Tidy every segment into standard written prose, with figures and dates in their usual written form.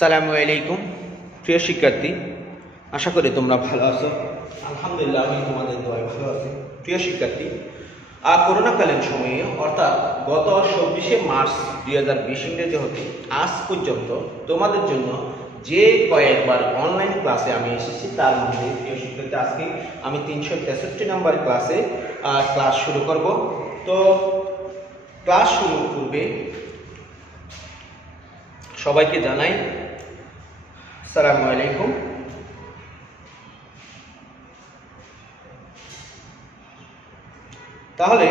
আসসালামু আলাইকুম প্রিয় শিক্ষার্থী, আশা করি তোমরা ভালো আছো। আলহামদুলিল্লাহ, আমি তোমাদের দোয়ায় ভালো আছি। প্রিয় শিক্ষার্থী, করোনাকালীন সময়ে অর্থাৎ গত ২৪শে মার্চ ২০২০ ইংরেজি হতে আজ পর্যন্ত তোমাদের জন্য যে কয়েকবার অনলাইন ক্লাসে আমি এসেছি তার মধ্যে প্রিয় শিক্ষার্থী আজকে আমি ৩৬৩ নম্বর ক্লাস শুরু করব। তো ক্লাস শুরুর পূর্বে সবাইকে জানাই আসসালামু আলাইকুম। তাহলে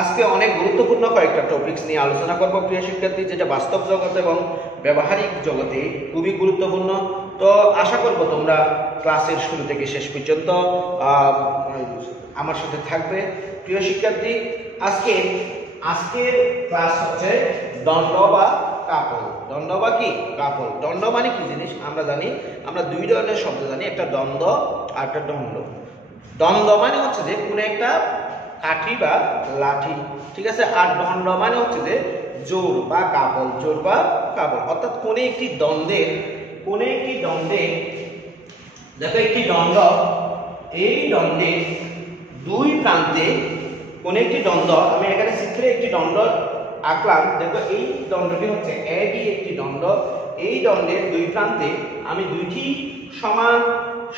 আজকে অনেক গুরুত্বপূর্ণ কয়েকটা টপিকস নিয়ে আলোচনা করব প্রিয় শিক্ষার্থী, যেটা বাস্তব জগৎ এবং ব্যবহারিক জগতে খুবই গুরুত্বপূর্ণ। তো আশা করব তোমরা ক্লাসের শুরু থেকে শেষ পর্যন্ত আমার সাথে থাকবে। প্রিয় শিক্ষার্থী, আজকের ক্লাস হচ্ছে দণ্ড বা কাপল। দণ্ড বা কি কাপল। দণ্ড মানে কি জিনিস আমরা জানি, আমরা দুই ধরনের শব্দ জানি, একটা দ্বন্দ্ব আর একটা দণ্ড। দ্বন্দ্ব মানে হচ্ছে যে কোনো একটা কাঠি বা লাঠি, ঠিক আছে। আর দণ্ড মানে হচ্ছে যে জোর বা কাপল, জোর বা কাপল। অর্থাৎ কোন একটি দ্বন্দ্বে দেখো একটি দ্বন্দ্ব, এই দ্বন্দ্বের দুই প্রান্তে কোন একটি দ্বন্দ্ব, আমি এখানে চিত্রে একটি দ্বন্দ্ব আঁকলাম। দেখো এই দ্বন্দ্বটি হচ্ছে এ বি একটি দ্বন্দ্ব। এই দ্বন্দ্বের দুই প্রান্তে আমি দুইটি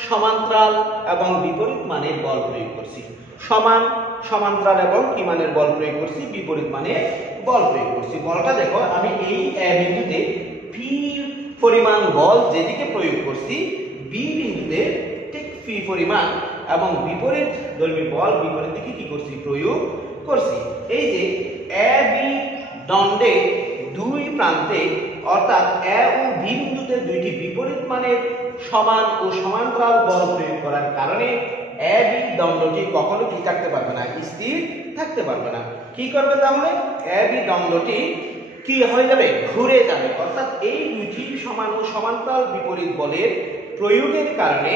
সমান্তরাল এবং বিপরীত মানের বল প্রয়োগ করছি। সমান্তরাল এবং কি মানের বল প্রয়োগ করছি? বিপরীত মানের বল প্রয়োগ করছি। বলটা দেখো, আমি এই এ বিন্দুতে পি পরিমাণ বল যেদিকে প্রয়োগ করছি, বি বিন্দুতে ঠিক পি পরিমাণ এবং বিপরীত ধর্মী বল বিপরীত দিকে কি করছি? প্রয়োগ করছি। এই যে এ বি দণ্ডে দুই প্রান্তে অর্থাৎ এ ও বি বিন্দুতে দুইটি বিপরীত মানের সমান ও সমান্তরাল বল প্রয়োগ করার কারণে এ বি দণ্ডটি কখনো কি থাকতে পারবে না? স্থির থাকতে পারবে না। কি করবে তাহলে? এ বি দণ্ডটি কি হয়ে যাবে? ঘুরে যাবে। অর্থাৎ এই দুইটি সমান ও সমান্তরাল বিপরীত বলের প্রয়োগের কারণে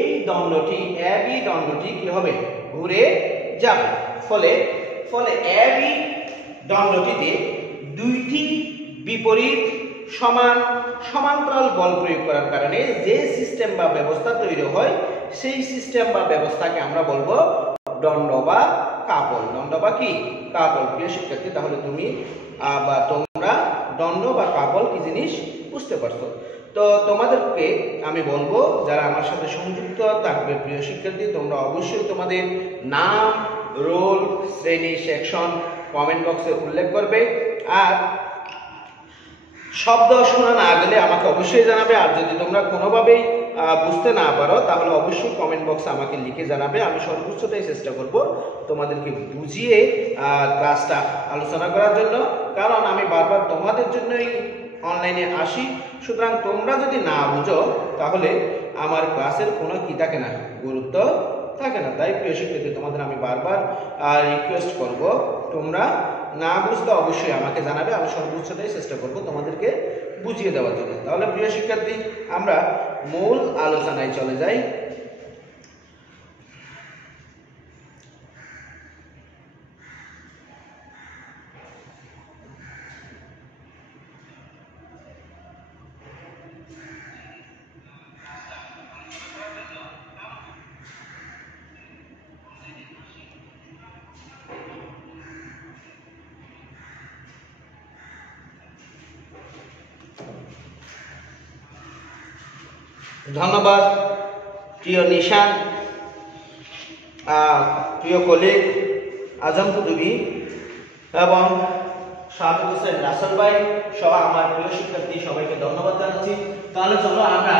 এই দণ্ডটি এ বি দণ্ডটি কি হবে? ঘুরে যাবে। ফলে এ বি দণ্ডটিতে দুইটি বিপরীত সমান্তরাল বল প্রয়োগ করার কারণে যে সিস্টেম বা ব্যবস্থা তৈরি হয়, সেই সিস্টেম বা ব্যবস্থাকে আমরা বলবো দণ্ড বা কাপল। দণ্ড বা কি কাপল। প্রিয় শিক্ষার্থী, তাহলে তুমি বা তোমরা দণ্ড বা কাপল কি জিনিস বুঝতে পারছো। তো তোমাদেরকে আমি বলবো, যারা আমার সাথে সংযুক্ত থাকবে প্রিয় শিক্ষার্থী, তোমরা অবশ্যই তোমাদের নাম, রোল, শ্রেণী, সেকশন কমেন্ট বক্সে উল্লেখ করবে। আর শব্দ শোনা না গেলে আমাকে অবশ্যই জানাবে। আর যদি তোমরা কোনোভাবেই বুঝতে না পারো তাহলে অবশ্যই কমেন্ট বক্সে আমাকে লিখে জানাবে। আমি সর্বোচ্চটাই চেষ্টা করব তোমাদেরকে বুঝিয়ে ক্লাসটা আলোচনা করার জন্য, কারণ আমি বারবার তোমাদের জন্যই অনলাইনে আসি। সুতরাং তোমরা যদি না বুঝো তাহলে আমার ক্লাসের কোনো কি থাকে না, গুরুত্ব থাকে না। তাই প্রিয় শিক্ষার্থী, তোমাদের আমি বারবার রিকোয়েস্ট করব, তোমরা না বুঝতে অবশ্যই আমাকে জানাবে। আমি সর্বোচ্চটাই চেষ্টা করব তোমাদেরকে বুঝিয়ে দেওয়ার জন্য। তাহলে প্রিয় শিক্ষার্থী, আমরা মূল আলোচনায় চলে যাই। ধন্যবাদ প্রিয় নিশান, প্রিয় কলিগ আজম কুতুবী এবং শাহাদত হোসেন রাসেল ভাই সহ আমার প্রিয় শিক্ষার্থী সবাইকে ধন্যবাদ জানাচ্ছি। তাহলে চলো আমরা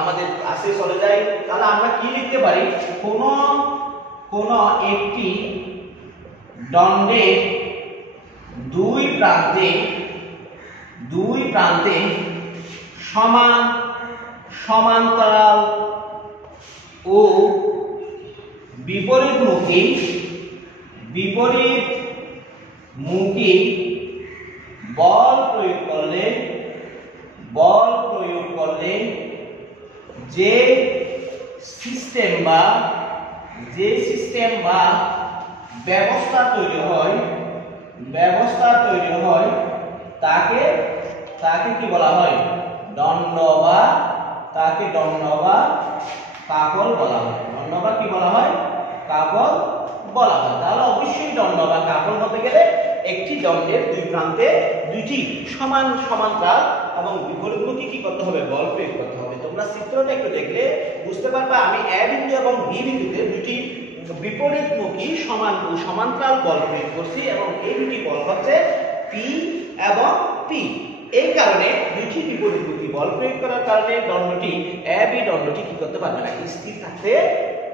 আমাদের ক্লাসে চলে যাই। তাহলে আমরা কি লিখতে পারি? কোন একটি দণ্ডের দুই প্রান্তে সমান্তরাল ও বিপরীতমুখী বল প্রয়োগ করলে যে সিস্টেম বা ব্যবস্থা তৈরি হয় তাকে তাকে কি বলা হয়? দণ্ড বা তাকে দণ্ড বা কাকল বলা হয়। দণ্ড বা কি বলা হয়? কাকল বলা হয়। তাহলে অবশ্যই দণ্ড বা কাকল হতে গেলে একটি দণ্ডের দুই প্রান্তে দুইটি সমান সমান্তরাল এবং বিপরীতমুখী কি করতে হবে? বল প্রয়োগ করতে হবে। তোমরা চিত্রটা একটু দেখলে বুঝতে পারবে আমি এ বিন্দু এবং বি বিন্দুতে দুটি বিপরীতমুখী সমান্তরাল বল প্রয়োগ করছি এবং এই দুটি বল হচ্ছে পি এবং পি। এই কারণে দুটি বিপরীতমুখী বল প্রয়োগ করার কারণে দণ্ডটি এ বি দণ্ডটি কি করতে পারবে না? স্থির থাকতে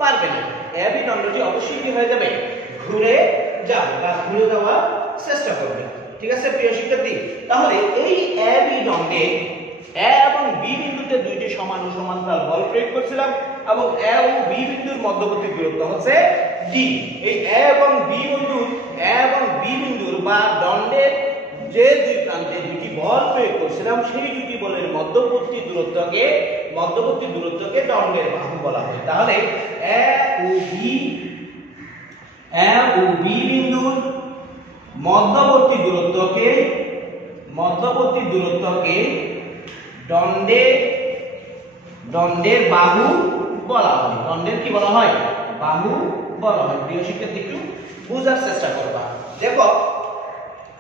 পারবে না। এ বি দণ্ডটি অবশ্যই কি হয়ে যাবে? ঘুরে যাবে বা ঘুরে যাওয়ার চেষ্টা করবে। ঠিক আছে প্রিয় শিক্ষার্থী, তাহলে এই এ বি দণ্ডে এ এবং বি বিন্দুতে দুইটি সমান ও সমান্তরাল বল প্রয়োগ করছিলাম এবং এ ও বি বিন্দুর মধ্যবর্তী দূরত্ব হচ্ছে ডি। এই এ এবং বি বিন্দুর বা দণ্ডের যে দুই প্রান্তে দুটি বল প্রয়োগ করছিলাম সেই দুটি বলের মধ্যবর্তী দূরত্বকে দণ্ডের বাহু বলা হয়। তাহলে এ ও বি বিন্দুর মধ্যবর্তী দূরত্বকে দণ্ডের বাহু বলা হয়। দণ্ডের কি বলা হয়? বাহু বলা হয়। প্রিয় শিক্ষার্থী একটু বোঝার চেষ্টা করবা। দেখো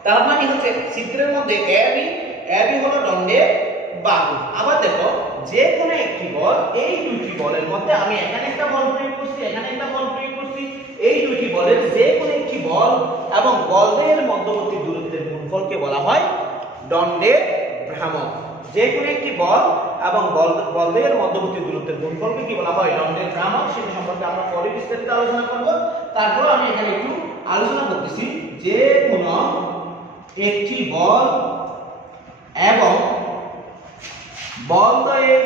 তার মানে হচ্ছে চিত্রের মধ্যে এ বি হলো দণ্ডের বাহু। আবার দেখো যে কোনো একটি বল, এই দুটি বলের মধ্যে আমি এখানে একটা বল প্রয়োগ করছি, এখানে একটা বল প্রয়োগ করছি, এই দুটি বলের যে কোনো একটি বল এবং বলের মধ্যবর্তী দূরত্বের গুণফলকে বলা হয় দণ্ডের ভ্রামক। যে কোনো একটি বল এবং বলের মধ্যবর্তী দূরত্বের গুণফলকে কি বলা হয়? দণ্ডের ভ্রামক। সেটা সম্পর্কে আমরা পরে বিস্তারিত আলোচনা করব। তারপর আমি এখানে একটু আলোচনা করতেছি যে কোনো একটি বল এবং বলদ্বয়ের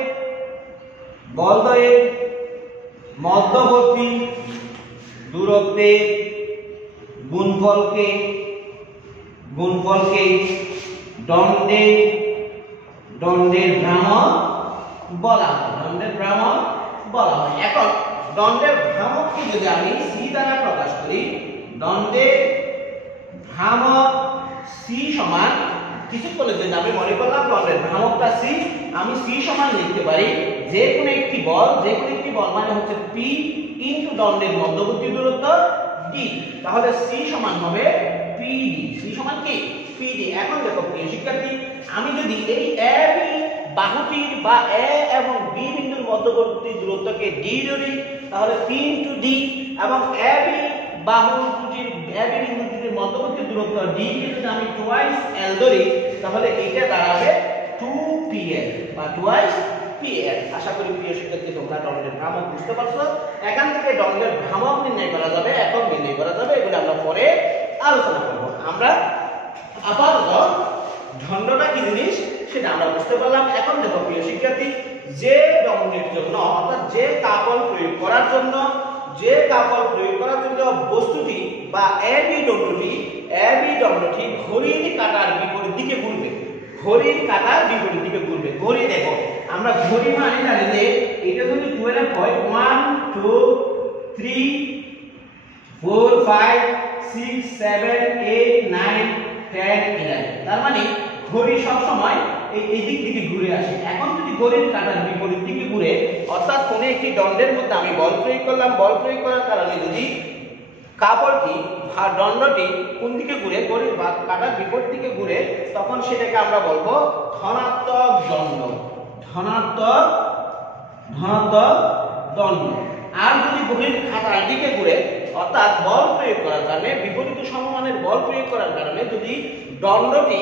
মধ্যবর্তী দূরত্বের গুণফলকে দণ্ডের ভ্রামক বলা হয়। এখন দণ্ডের ভ্রামককে যদি আমি সি দ্বারা প্রকাশ করি, দণ্ডের ভ্রামক সি সমান, কিছুক্ষণের জন্য আমি মনে করলাম দণ্ডের ভ্রামকটা সি, আমি সি সমান লিখতে পারি যে কোনো একটি বল মানে হচ্ছে পি ইনটু দণ্ডের মধ্যবর্তী দূরত্ব ডি। তাহলে সি সমান হবে পিডি। সি সমান কি? পিডি। এখন দেখো প্রিয় শিক্ষার্থী, আমি যদি এই এ বি বাহুটির বা এ এবং বি বিন্দুর মধ্যবর্তী দূরত্বকে ডি ধরি, তাহলে পি ইনটু ডি এবং এ বি বিন্দুটির মধ্যবর্তী দূরত্ব ডি কে যদি আমি টুয়াইস এল ধরি, তাহলে এটা দাঁড়াবে 2pl বা টুয়াইস pl। আশা করি প্রিয় শিক্ষার্থী তোমরা দণ্ডের ভ্রামক বুঝতে পারছো। এখান থেকে দণ্ডের ভ্রামক নির্ণয় করা যাবে, একক নির্ণয় করা যাবে, এগুলো আমরা পরে আলোচনা করব। আমরা আপাতত দণ্ডটা কি জিনিস সেটা আমরা বুঝতে পারলাম। এখন দেখো প্রিয় শিক্ষার্থী, যে দণ্ডের জন্য অর্থাৎ যে কাপল প্রয়োগ করার জন্য বস্তুটি বা এ বি দণ্ডটি ঘড়ির কাঁটার বিপরীত দিকে ঘুরবে। ঘড়ি দেখো আমরা ঘড়ি মানে জানি যে এটা যদি 12 হয় 1 2 3 4 5 6 7 8 9 10 11। তার মানে ঘড়ি সব সময় এই দিক থেকে ঘুরে আসে। এখন যদি ঘড়ির কাঁটার বিপরীত দিকে ঘুরে, অর্থাৎ কোন একটি দণ্ডের মধ্যে আমি বল প্রয়োগ করলাম, বল প্রয়োগ করার কারণে যদি কাপড়টি বা দণ্ডটি কোন দিকে ঘুরে, ঘড়ির কাঁটার বিপরীত দিকে ঘুরে, তখন সেটাকে আমরা বলবো ধনাত্মক দণ্ড। আর যদি ঘড়ির কাঁটার দিকে ঘুরে, অর্থাৎ বল প্রয়োগ করার কারণে বিপরীত সমমানের বল প্রয়োগ করার কারণে যদি দণ্ডটি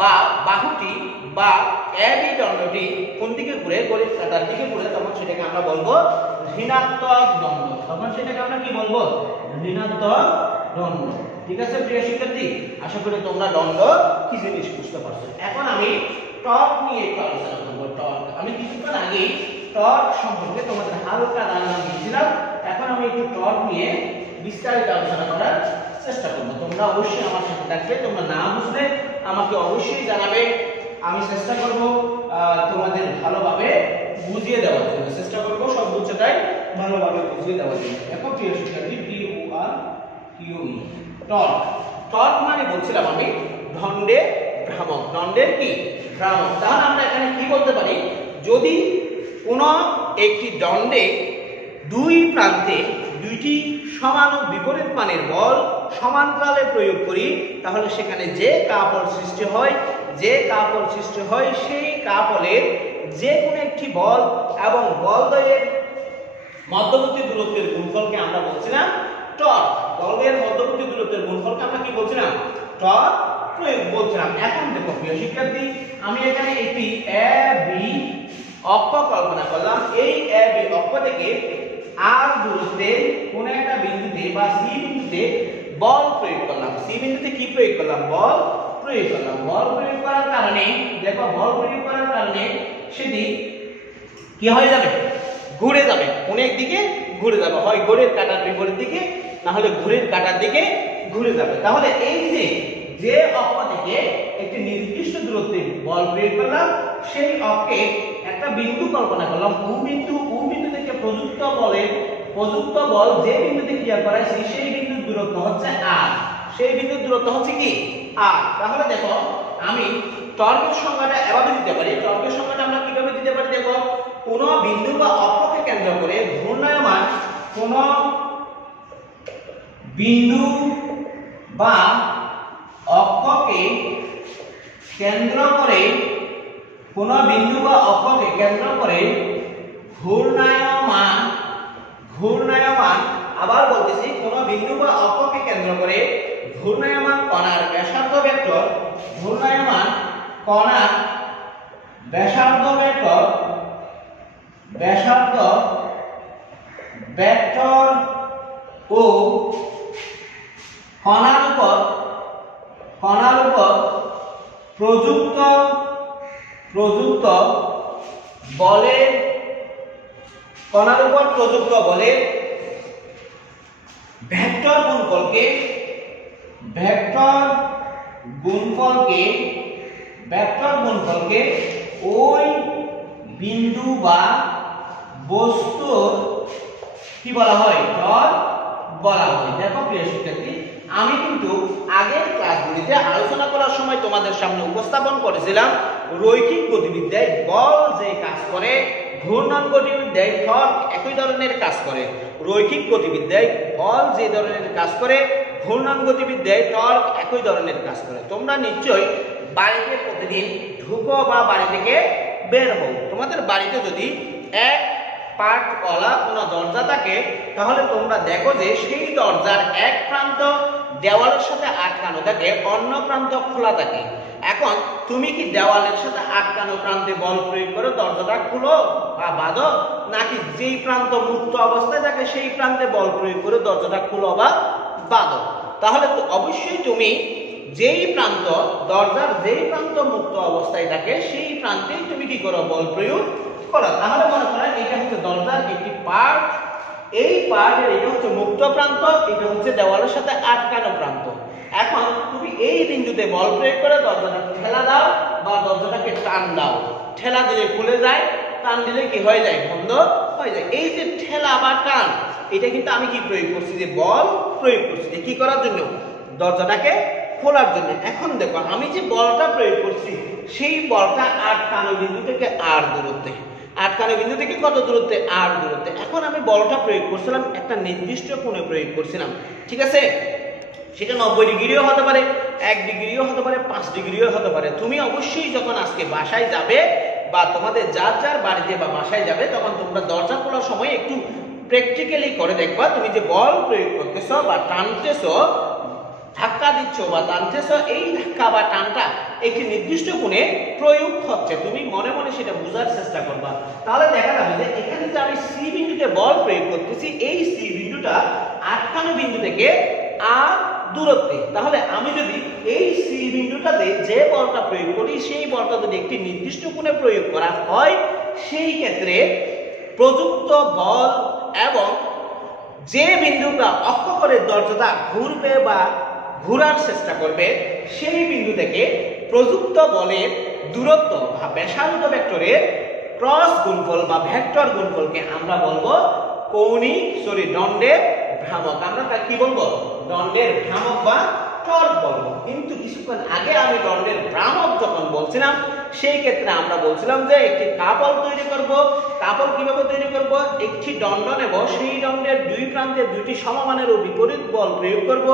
বা বাহুটি বা এ বি দণ্ডটি কোন দিকে ঘুরে, ঘড়ির কাঁটার দিকে ঘুরে, তখন সেটাকে আমরা বলবো ঋণাত্মক দণ্ড। তখন সেটাকে আমরা কি বলবো? ঋণাত্মক দণ্ড। ঠিক আছে প্রিয় শিক্ষার্থী, আশা করি তোমরা দণ্ড কি জিনিস বুঝতে পারছো। এখন আমি টর্ক নিয়ে একটু আলোচনা করবো। টর্ক আমি কিছুক্ষণ আগে টর্ক সম্পর্কে তোমাদের হালকা ধারণা দিয়েছিলাম। এখন আমি একটু টর্ক নিয়ে বিস্তারিত আলোচনা করার চেষ্টা করবো। তোমরা অবশ্যই আমার সাথে থাকবে। তোমরা না বুঝলে আমাকে অবশ্যই জানাবে, আমি চেষ্টা করব তোমাদের ভালোভাবে বুঝিয়ে দেওয়ার জন্য, চেষ্টা করব সব বুঝছেটাই ভালোভাবে বুঝিয়ে দেওয়ার জন্য। এখন প্রিয় শিক্ষার্থী, টর্ক মানে বলছিলাম আমি দণ্ডে ভ্রামক, দণ্ডের কি ভ্রামক। তাহলে আমরা এখানে কি বলতে পারি, যদি কোন একটি দণ্ডে দুই প্রান্তে দুইটি সমান ও বিপরীত মানের বল সমান্তরালে প্রয়োগ করি, তাহলে সেখানে যে কাপল সৃষ্টি হয়, সেই কাপলের যে কোনো একটি বল এবং বলদ্বয়ের মধ্যবর্তী দূরত্বের গুণফলকে আমরা বলছিলাম টর্ক। বলের মধ্যবর্তী দূরত্বের গুণফলকে আমরা কি বলছিলাম, টর্ক প্রয়োগ বলছিলাম। এখন দেখো প্রিয় শিক্ষার্থী, আমি এখানে একটি এ বি অক্ষ কল্পনা করলাম। এই এ বি অক্ষ থেকে আর দূরত্বে কোন একটা বিন্দুতে বা সি বিন্দুতে বল প্রয়োগ করলাম। সি বিন্দুতে কি প্রয়োগ করলাম, বল প্রয়োগ করলাম। বল প্রয়োগ করার কারণে দেখো, বল প্রয়োগ করার কারণে সেটি কি হয়ে যাবে, ঘুরে যাবে, কোন একদিকে ঘুরে যাবে, হয় ঘড়ির কাঁটার বিপরীত দিকে, না হলে ঘড়ির কাঁটার দিকে ঘুরে যাবে। তাহলে এই যে অক্ষ থেকে একটি নির্দিষ্ট দূরত্বে বল প্রয়োগ করলাম, সেই অক্ষে একটা বিন্দু কল্পনা করলাম ও বিন্দু। ও বিন্দু থেকে প্রযুক্ত বল যে বিন্দুতে ক্রিয়া করাইছি সেই বিন্দুর দূরত্ব হচ্ছে r, সেই বিন্দুর দূরত্ব হচ্ছে কি r। তাহলে দেখো, আমি টর্কের সংজ্ঞাটা এভাবে দিতে পারি। টর্কের সংজ্ঞাটা আমরা কিভাবে দিতে পারি, দেখো, কোন বিন্দু বা অক্ষকে কেন্দ্র করে ঘূর্ণায়মান কোন বিন্দু বা অক্ষকে কেন্দ্র করে ঘূর্ণায়মান আবার বলতেছি, কোন বিন্দু বা অক্ষকে কেন্দ্র করে ঘূর্ণায়মান কণার ব্যাসার্ধ ভেক্টর, ঘূর্ণায়মান কণার ব্যাসার্ধ ভেক্টর ও কণার উপর প্রযুক্ত বলের ভেক্টর গুণফলকে ওই বিন্দু বা বস্তুর কি বলা হয়, টর্ক বলা হয়। দেখো প্রিয় শিক্ষার্থী, আমি কিন্তু আগের ক্লাসগুলিতে আলোচনা করার সময় তোমাদের সামনে উপস্থাপন করেছিলাম, রৈখিক গতিবিদ্যায় বল যে কাজ করে, ঘূর্ণন গতিবিদ্যায় টর্ক একই ধরনের কাজ করে। রৈখিক গতিবিদ্যায় বল যে ধরনের কাজ করে, ঘূর্ণন গতিবিদ্যায় টর্ক একই ধরনের কাজ করে। তোমরা নিশ্চয়ই বাড়িতে প্রতিদিন ঢুকো বা বাড়ি থেকে বের হও, তোমাদের বাড়িতে যদি এক পার্টওয়ালা কোনো দরজা থাকে, তাহলে তোমরা দেখো যে সেই দরজার এক প্রান্ত দেওয়ালের সাথে আটকানো থাকে, অন্য প্রান্ত খোলা থাকে। এখন তুমি কি দেওয়ালের সাথে আটকানো প্রান্তে বল প্রয়োগ করে দরজাটা খুলো বা বাঁধো, নাকি যেই প্রান্ত মুক্ত অবস্থায় থাকে সেই প্রান্তে বল প্রয়োগ করে দরজাটা খুলো বা বাঁধো? তাহলে তো অবশ্যই তুমি দরজার যেই প্রান্ত মুক্ত অবস্থায় থাকে সেই প্রান্তেই তুমি কি করো, বল প্রয়োগ করো। তাহলে মনে করো এটা হচ্ছে দরজার একটি পার্ট, এই পার্টের এটা হচ্ছে মুক্ত প্রান্ত, এটা হচ্ছে দেওয়ালের সাথে আটকানো প্রান্ত। এখন তুমি এই বিন্দুতে বল প্রয়োগ করে দরজাটা ঠেলা দাও বা দরজাটাকে টান দাও। ঠেলা দিলে খুলে যায়, টান দিলে কি হয়ে যায়, বন্ধ হয়ে যায়। এই যে ঠেলা বা টান, এটা কিন্তু আমি কি প্রয়োগ করছি, যে বল প্রয়োগ করছি, যে কি করার জন্য, দরজাটাকে খোলার জন্য। এখন দেখো, আমি যে বলটা প্রয়োগ করছি সেই বলটা আটকানো বিন্দু থেকে আর দূরত্বে, আটকানো বিন্দু থেকে কত দূরত্বে, আর দূরত্বে। এখন আমি বলটা প্রয়োগ করছিলাম একটা নির্দিষ্ট কোণে প্রয়োগ করছিলাম, ঠিক আছে? সেটা 90 ডিগ্রিও হতে পারে, 1 ডিগ্রিও হতে পারে, 5 ডিগ্রিও হতে পারে। তুমি অবশ্যই যখন আজকে বাসায় যাবে বা তোমাদের যার বাড়িতে বা বাসায় যাবে, তখন তোমরা দরজা খোলার সময় একটু প্র্যাকটিক্যালি করে দেখবা, তুমি যে বল প্রয়োগ করতেছো বা টানতেছো, ধাক্কা দিচ্ছ বা টানতেছ, এই ধাক্কা বা টানটা একটি নির্দিষ্ট কোণে প্রয়োগ হচ্ছে। তুমি মনে মনে সেটা বোঝার চেষ্টা করবা। তাহলে দেখা যাবে যে এখানে যে আমি সি বিন্দুতে বল প্রয়োগ করতেছি, এই সি বিন্দুটা আটকানো বিন্দু থেকে আর দূরত্বে। তাহলে আমি যদি এই সি বিন্দুটাতে যে বলটা প্রয়োগ করি, সেই বলটা যদি একটি নির্দিষ্ট কোণে প্রয়োগ করা হয়, সেই ক্ষেত্রে প্রযুক্ত বল এবং যে বিন্দুটা অক্ষ করে দরজাটা ঘুরবে বা ঘোরার চেষ্টা করবে, সেই বিন্দু থেকে প্রযুক্ত বলের দূরত্ব বা ব্যাসার্ধ ভেক্টরের ক্রস গুণফল বা ভেক্টর গুণফলকে আমরা বলবো দণ্ডের ভ্রামক। আমরা কি বলবো, দণ্ডের ভ্রামক বা টর্ক বলবো। কিন্তু কিছুক্ষণ আগে আমি দণ্ডের ভ্রামক বলছিলাম, সেই ক্ষেত্রে আমরা বলছিলাম যে একটি কাপল তৈরি করব। কাপল কিভাবে তৈরি করব? একটি দণ্ড নেব, সেই দণ্ডের দুই প্রান্তে দুইটি সমমানের ও বিপরীত বল প্রয়োগ করব।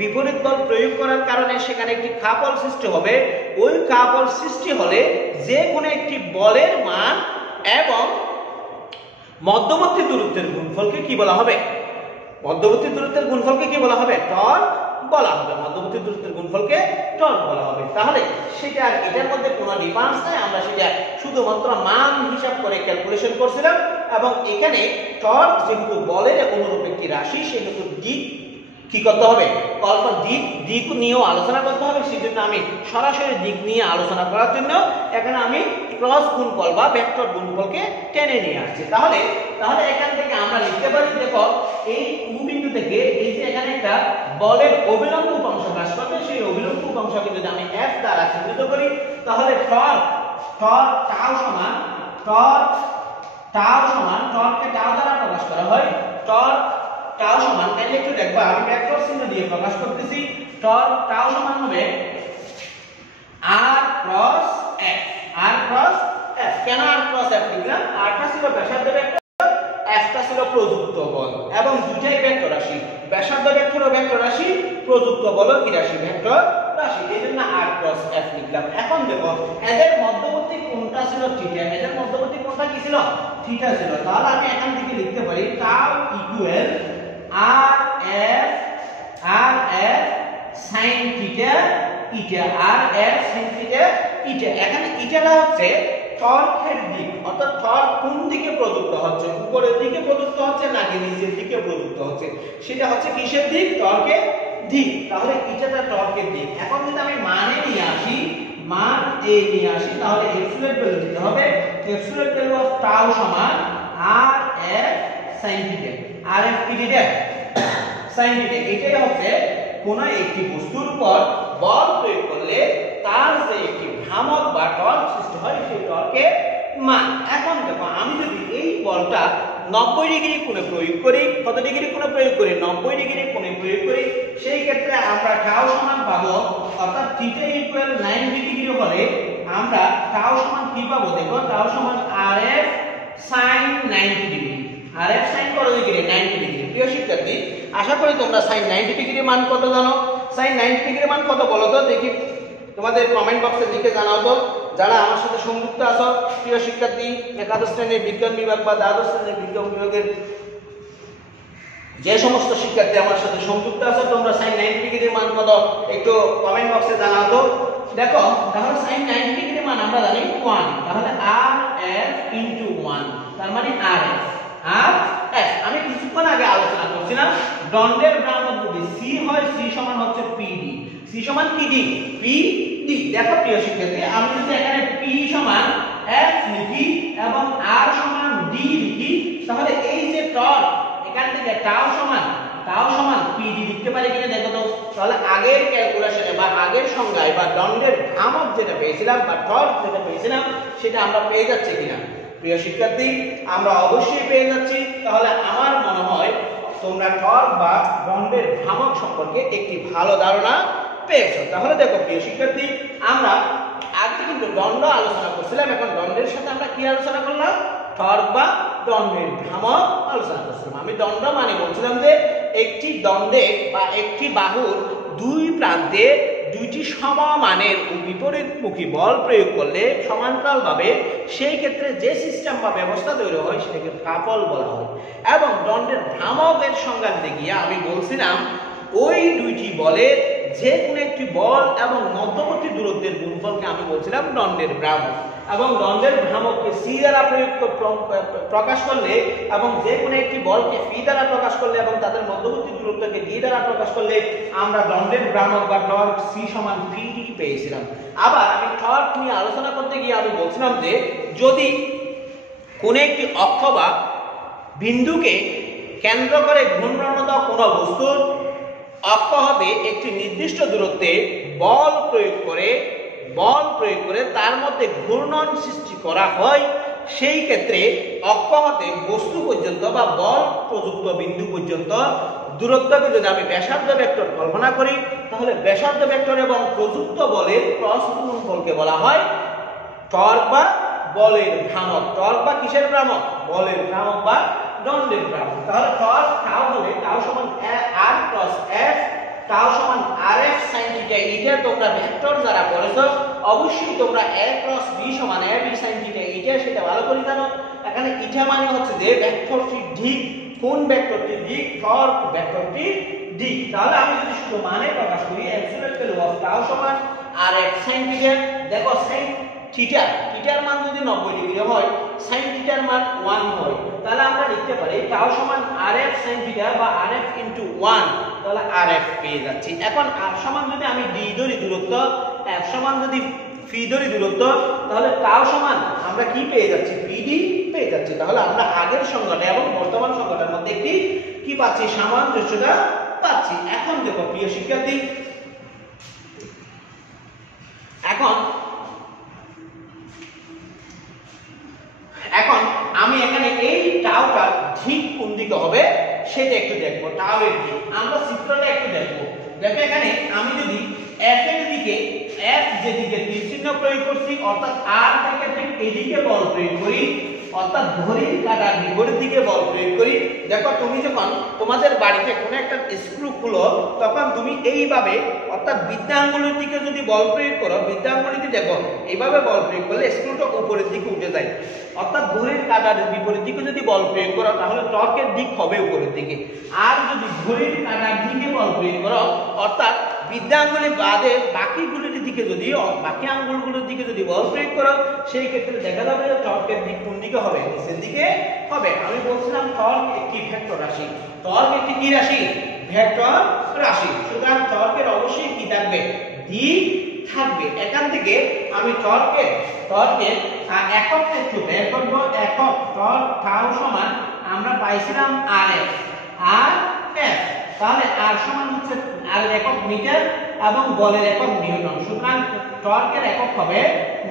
বিপরীত বল প্রয়োগ করার কারণে সেখানে একটি কাপল সৃষ্টি হবে। ওই কাপল সৃষ্টি হলে যে কোনো একটি বলের মান এবং মধ্যবর্তী দূরত্বের গুণফলকে কি বলা হবে? মধ্যবর্তী দূরত্বের গুণফলকে কি বলা হবে? টর্ক বলা হবে। মধ্যবর্তী দূরত্বের গুণফলকে টর্ক বলা হবে। তাহলে সেটা আর এটার মধ্যে কোনো ডিফারেন্স নাই, আমরা সেটা শুধুমাত্র মান হিসাব করে ক্যালকুলেশন করছিলাম। এবং এখানে টর্ক যেহেতু বলের অনুরূপ একটি রাশি, সেহেতু দিক কি করতে হবে? দিক নিয়েও আলোচনা করতে হবে। সেই জন্য আমি সরাসরি দিক নিয়ে আলোচনা করার জন্য এখানে আমি ক্রস গুণফল বা ভেক্টর গুণফলকে টেনে নিয়ে আসছি। তাহলে এখান থেকে আমরা লিখতে পারি, দেখো এই U বিন্দু থেকে এই যে এখানে একটা বলের অভিলম্ব উপাংশ কাজ করবে, সেই অভিলম্ব উপাংশকে যদি আমি F দ্বারা চিহ্নিত করি, তাহলে টর্ক টাউ সমান টর্ককে টাউ দ্বারা প্রকাশ করা হয়। টর্ক টাউ সমান, তাহলে একটু দেখবা আমি ভেক্টর চিহ্ন দিয়ে প্রকাশ করতেছি। টর্ক টাউ সমান হবে R ক্রস F। কেন R ক্রস F লিখলাম? Rটা ছিল ব্যাসার্ধ ভেক্টর, Fটা ছিল প্রযুক্ত বল, এবং দুটাই ভেক্টর রাশি। ব্যাসার্ধ ভেক্টর ও ভেক্টর রাশি, প্রযুক্ত বল কি রাশি? ভেক্টর রাশি। এইজন্য R ক্রস F লিখলাম। এখন দেখো এদের মধ্যবর্তী কোণটা ছিল থিটা। এদের মধ্যবর্তী কোণটা কি ছিল? থিটা ছিল। তাহলে আমি এখান থেকে লিখতে পারি tau equal RF sin theta eta. RF sin theta eta. এখানে ইটাটা হচ্ছে টর্কের দিক, অর্থাৎ টর্ক কোন দিকে প্রযুক্ত হচ্ছে? উপরের দিকে প্রযুক্ত হচ্ছে নাকি নিচের দিকে প্রযুক্ত হচ্ছে? সেটা হচ্ছে কিসের দিক? টর্কের দিক। তাহলে ইটাটা টর্কের দিক। এখন যদি আমি মানে নিয়ে আসি, মান a নিয়ে আসি, তাহলে অ্যাবসলিউট ভ্যালু দিতে হবে। অ্যাবসলিউট ভ্যালু অফ টাউ সমান RF sin থিটা। RF কি দিতে? sin theta. এটাই হচ্ছে কোন একটি বস্তুর উপর বল প্রয়োগ করলে তার যে একটি ভ্রামক বা টর্ক সৃষ্টি হয়, সেই টর্কের মান। এখন দেখো আমি যদি এই বলটা 90 ডিগ্রি কোণে প্রয়োগ করি, কত ডিগ্রি কোণে প্রয়োগ করি? 90 ডিগ্রি কোণে প্রয়োগ করি, সেই ক্ষেত্রে আমরা টাউ সমান পাবো, অর্থাৎ থিটা ইকুয়াল 90 ডিগ্রি হলে আমরা টাউ সমান কি পাবো? দেখো টাউ সমান RF sin 90 degree. RF sin কত ডিগ্রি? 90 ডিগ্রি। প্রিয় শিক্ষার্থী, আশা করি তোমরা sin 90 ডিগ্রি মান কত জানো? sin 90 ডিগ্রি মান কত বলো তো দেখি, তোমাদের কমেন্ট বক্সে লিখে জানাও তো। যারা আমার সাথে সংযুক্ত আছো প্রিয় শিক্ষার্থী, একাদশ শ্রেণীর বিজ্ঞান বিভাগ বা দ্বাদশ শ্রেণীর বিজ্ঞান বিভাগের যে সমস্ত শিক্ষার্থী আমার সাথে সংযুক্ত আছো, তোমরা sin 90 ডিগ্রির মান কত একটু কমেন্ট বক্সে জানাও তো। দেখো তাহলে sin 90 ডিগ্রির মান আমরা জানি 1, তাহলে RF * 1, তার মানে RF। আমি কিছুক্ষণ আগে আলোচনা করছিলাম দণ্ডের ভ্রামক যদি C হয়, C সমান হচ্ছে PD। C সমান কি ডি? PD। দেখো প্রিয় শিক্ষার্থী, আমি যদি এখানে P সমান F লিখি এবং R সমান D লিখি, তাহলে এই যে টর্ক এখান থেকে টাউ সমান PD লিখতে পারি কিনা দেখো তো। তাহলে আগের ক্যালকুলেশনে বা আগের সংজ্ঞায় বা দণ্ডের ভ্রামক যেটা পেয়েছিলাম বা টর্ক যেটা পেয়েছিলাম, সেটা আমরা পেয়ে যাচ্ছি কিনা? প্রিয় শিক্ষার্থী, আমরা অবশ্যই পেয়ে যাচ্ছি। তাহলে আমার মনে হয় তোমরা টর্ক বা দণ্ডের ভ্রামক সম্পর্কে একটি ভালো ধারণা পেয়েছো। তাহলে দেখো প্রিয় শিক্ষার্থী, আমরা আগে কিন্তু দণ্ড আলোচনা করছিলাম, এখন দণ্ডের সাথে আমরা কি আলোচনা করলাম? টর্ক বা দণ্ডের ভ্রামক আলোচনা করছিলাম। আমি দণ্ড মানে বলছিলাম যে একটি দণ্ডে বা একটি বাহুর দুই প্রান্তে দুইটি সমমানের ও বিপরীতমুখী বল প্রয়োগ করলে সমান্তরালভাবে সেই ক্ষেত্রে যে সিস্টেম বা ব্যবস্থা তৈরি হয় সেটাকে কাপল বলা হয়। এবং দণ্ডের ভ্রামকের সংজ্ঞা দিতে গিয়ে আমি বলছিলাম ওই দুইটি বলের যে কোনো একটি বল এবং মধ্যবর্তী দূরত্বের গুণফলকে আমি বলছিলাম দণ্ডের ভ্রামক। এবং দণ্ডের ভ্রামককে C দ্বারা প্রকাশ করলে এবং যে কোনো একটি বলকে P দ্বারা প্রকাশ করলে এবং তাদের মধ্যবর্তী দূরত্বকে D দ্বারা প্রকাশ করলে আমরা দণ্ডের ভ্রামক বা টর্ক C সমান PD পেয়েছিলাম। আবার আমি টর্ক নিয়ে আলোচনা করতে গিয়ে আমি বলছিলাম যে যদি কোনো একটি অক্ষ বা বিন্দুকে কেন্দ্র করে ঘূর্ণনরত কোনো বস্তুর অক্ষ হতে একটি নির্দিষ্ট দূরত্বে বল প্রয়োগ করে তার মধ্যে ঘূর্ণন সৃষ্টি করা হয়, সেই ক্ষেত্রে অক্ষ হতে বস্তু পর্যন্ত বা বল প্রযুক্ত বিন্দু পর্যন্ত দূরত্বকে যদি আমি ব্যাসার্ধ ভেক্টর কল্পনা করি, তাহলে ব্যাসার্ধ ভেক্টর এবং প্রযুক্ত বলের ক্রস গুণফলকে বলা হয় টর্ক বা বলের ভ্রামক। টর্ক বা কিসের ভ্রামক? বলের ভ্রামক বা দণ্ডের ভ্রামক। তাহলে টর্ক টাও হবে টাও সমান r ক্রস f, টাও সমান rf sin θ। এটা তোমরা ভেক্টর যারা পড়েছো অবশ্যই তোমরা a ক্রস b সমান ab sin θ এটা সেটা ভালো করে জানো। এখানে ইটা মানে হচ্ছে যে ভেক্টরটির দিক, কোন ভেক্টরটির দিক? টর্ক ভেক্টরটির দিক। তাহলে আমি যদি শুধু মানে প্রকাশ করি অ্যাবসলিউট ভ্যালু অফ টাও সমান rf sin θ। দেখো sin থিটার মান যদি 90 ডিগ্রি হয়, sin থিটার মান 1 হয়, তাহলে আমরা লিখতে পারি টাও সমান rf sin θ বা rf 1, তাহলে rf পেয়ে যাচ্ছি। এখন r সমান যদি আমি d ধরি দূরত্ব, f সমান যদি φ ধরি দূরত্ব, তাহলে টাও সমান আমরা কি পেয়ে যাচ্ছি? pd পেয়ে যাচ্ছি। তাহলে আমরা আগের সংজ্ঞাটা এবং বর্তমান সংজ্ঞাটার মধ্যে একটি কি পাচ্ছি? সামঞ্জস্যতা পাচ্ছি। এখন দেখো প্রিয় শিক্ষার্থী, এখন আমি এখানে এই টাওটা ঠিক কোন দিকে হবে সেটা একটু দেখবো। টাও এর দিক আমরা চিত্রটা একটু দেখবো। দেখো এখানে আমি যদি f এর দিকে, f যেদিকে তীর চিহ্ন প্রয়োগ করছি অর্থাৎ r থেকে ঠিক এদিকে বল প্রয়োগ করি, অর্থাৎ ঘড়ির কাঁটার বিপরীত দিকে বল প্রয়োগ করি। দেখো তুমি যখন তোমাদের বাড়িতে কোনো একটা স্ক্রু খুলো তখন তুমি এইভাবে অর্থাৎ বৃদ্ধাঙ্গুলের দিকে যদি বল প্রয়োগ করো, বৃদ্ধাঙ্গুলিতে দেখো এইভাবে বল প্রয়োগ করলে স্ক্রুটা উপরের দিকে উঠে যায়। অর্থাৎ ঘড়ির কাঁটার বিপরীত দিকে যদি বল প্রয়োগ করো তাহলে টর্কের দিক হবে উপরের দিকে। আর যদি ঘড়ির কাঁটার দিকে বল প্রয়োগ করো অর্থাৎ বৃদ্ধাঙ্গুলি বাদে বাকিগুলির দিকে যদি, বাকি আঙ্গুলগুলোর দিকে যদি বল প্রয়োগ করো সেই ক্ষেত্রে দেখা যাবে যে টর্কের দিক কোন দিকে হবে? নিচের দিকে হবে। আমি বলছিলাম টর্ক একটি ভেক্টর রাশি। টর্ক একটি কি রাশি? ভেক্টর রাশি। সুতরাং টর্কের অবশ্যই কি থাকবে? দিক থাকবে। এখান থেকে আমি টর্কের একক ক্ষেত্র বের করব। একক টর্ক টাও সমান আমরা পাইছিলাম rf, তাহলে r সমান হচ্ছে r একক মিটার এবং বলের একক নিউটন। সুতরাং টর্কের একক হবে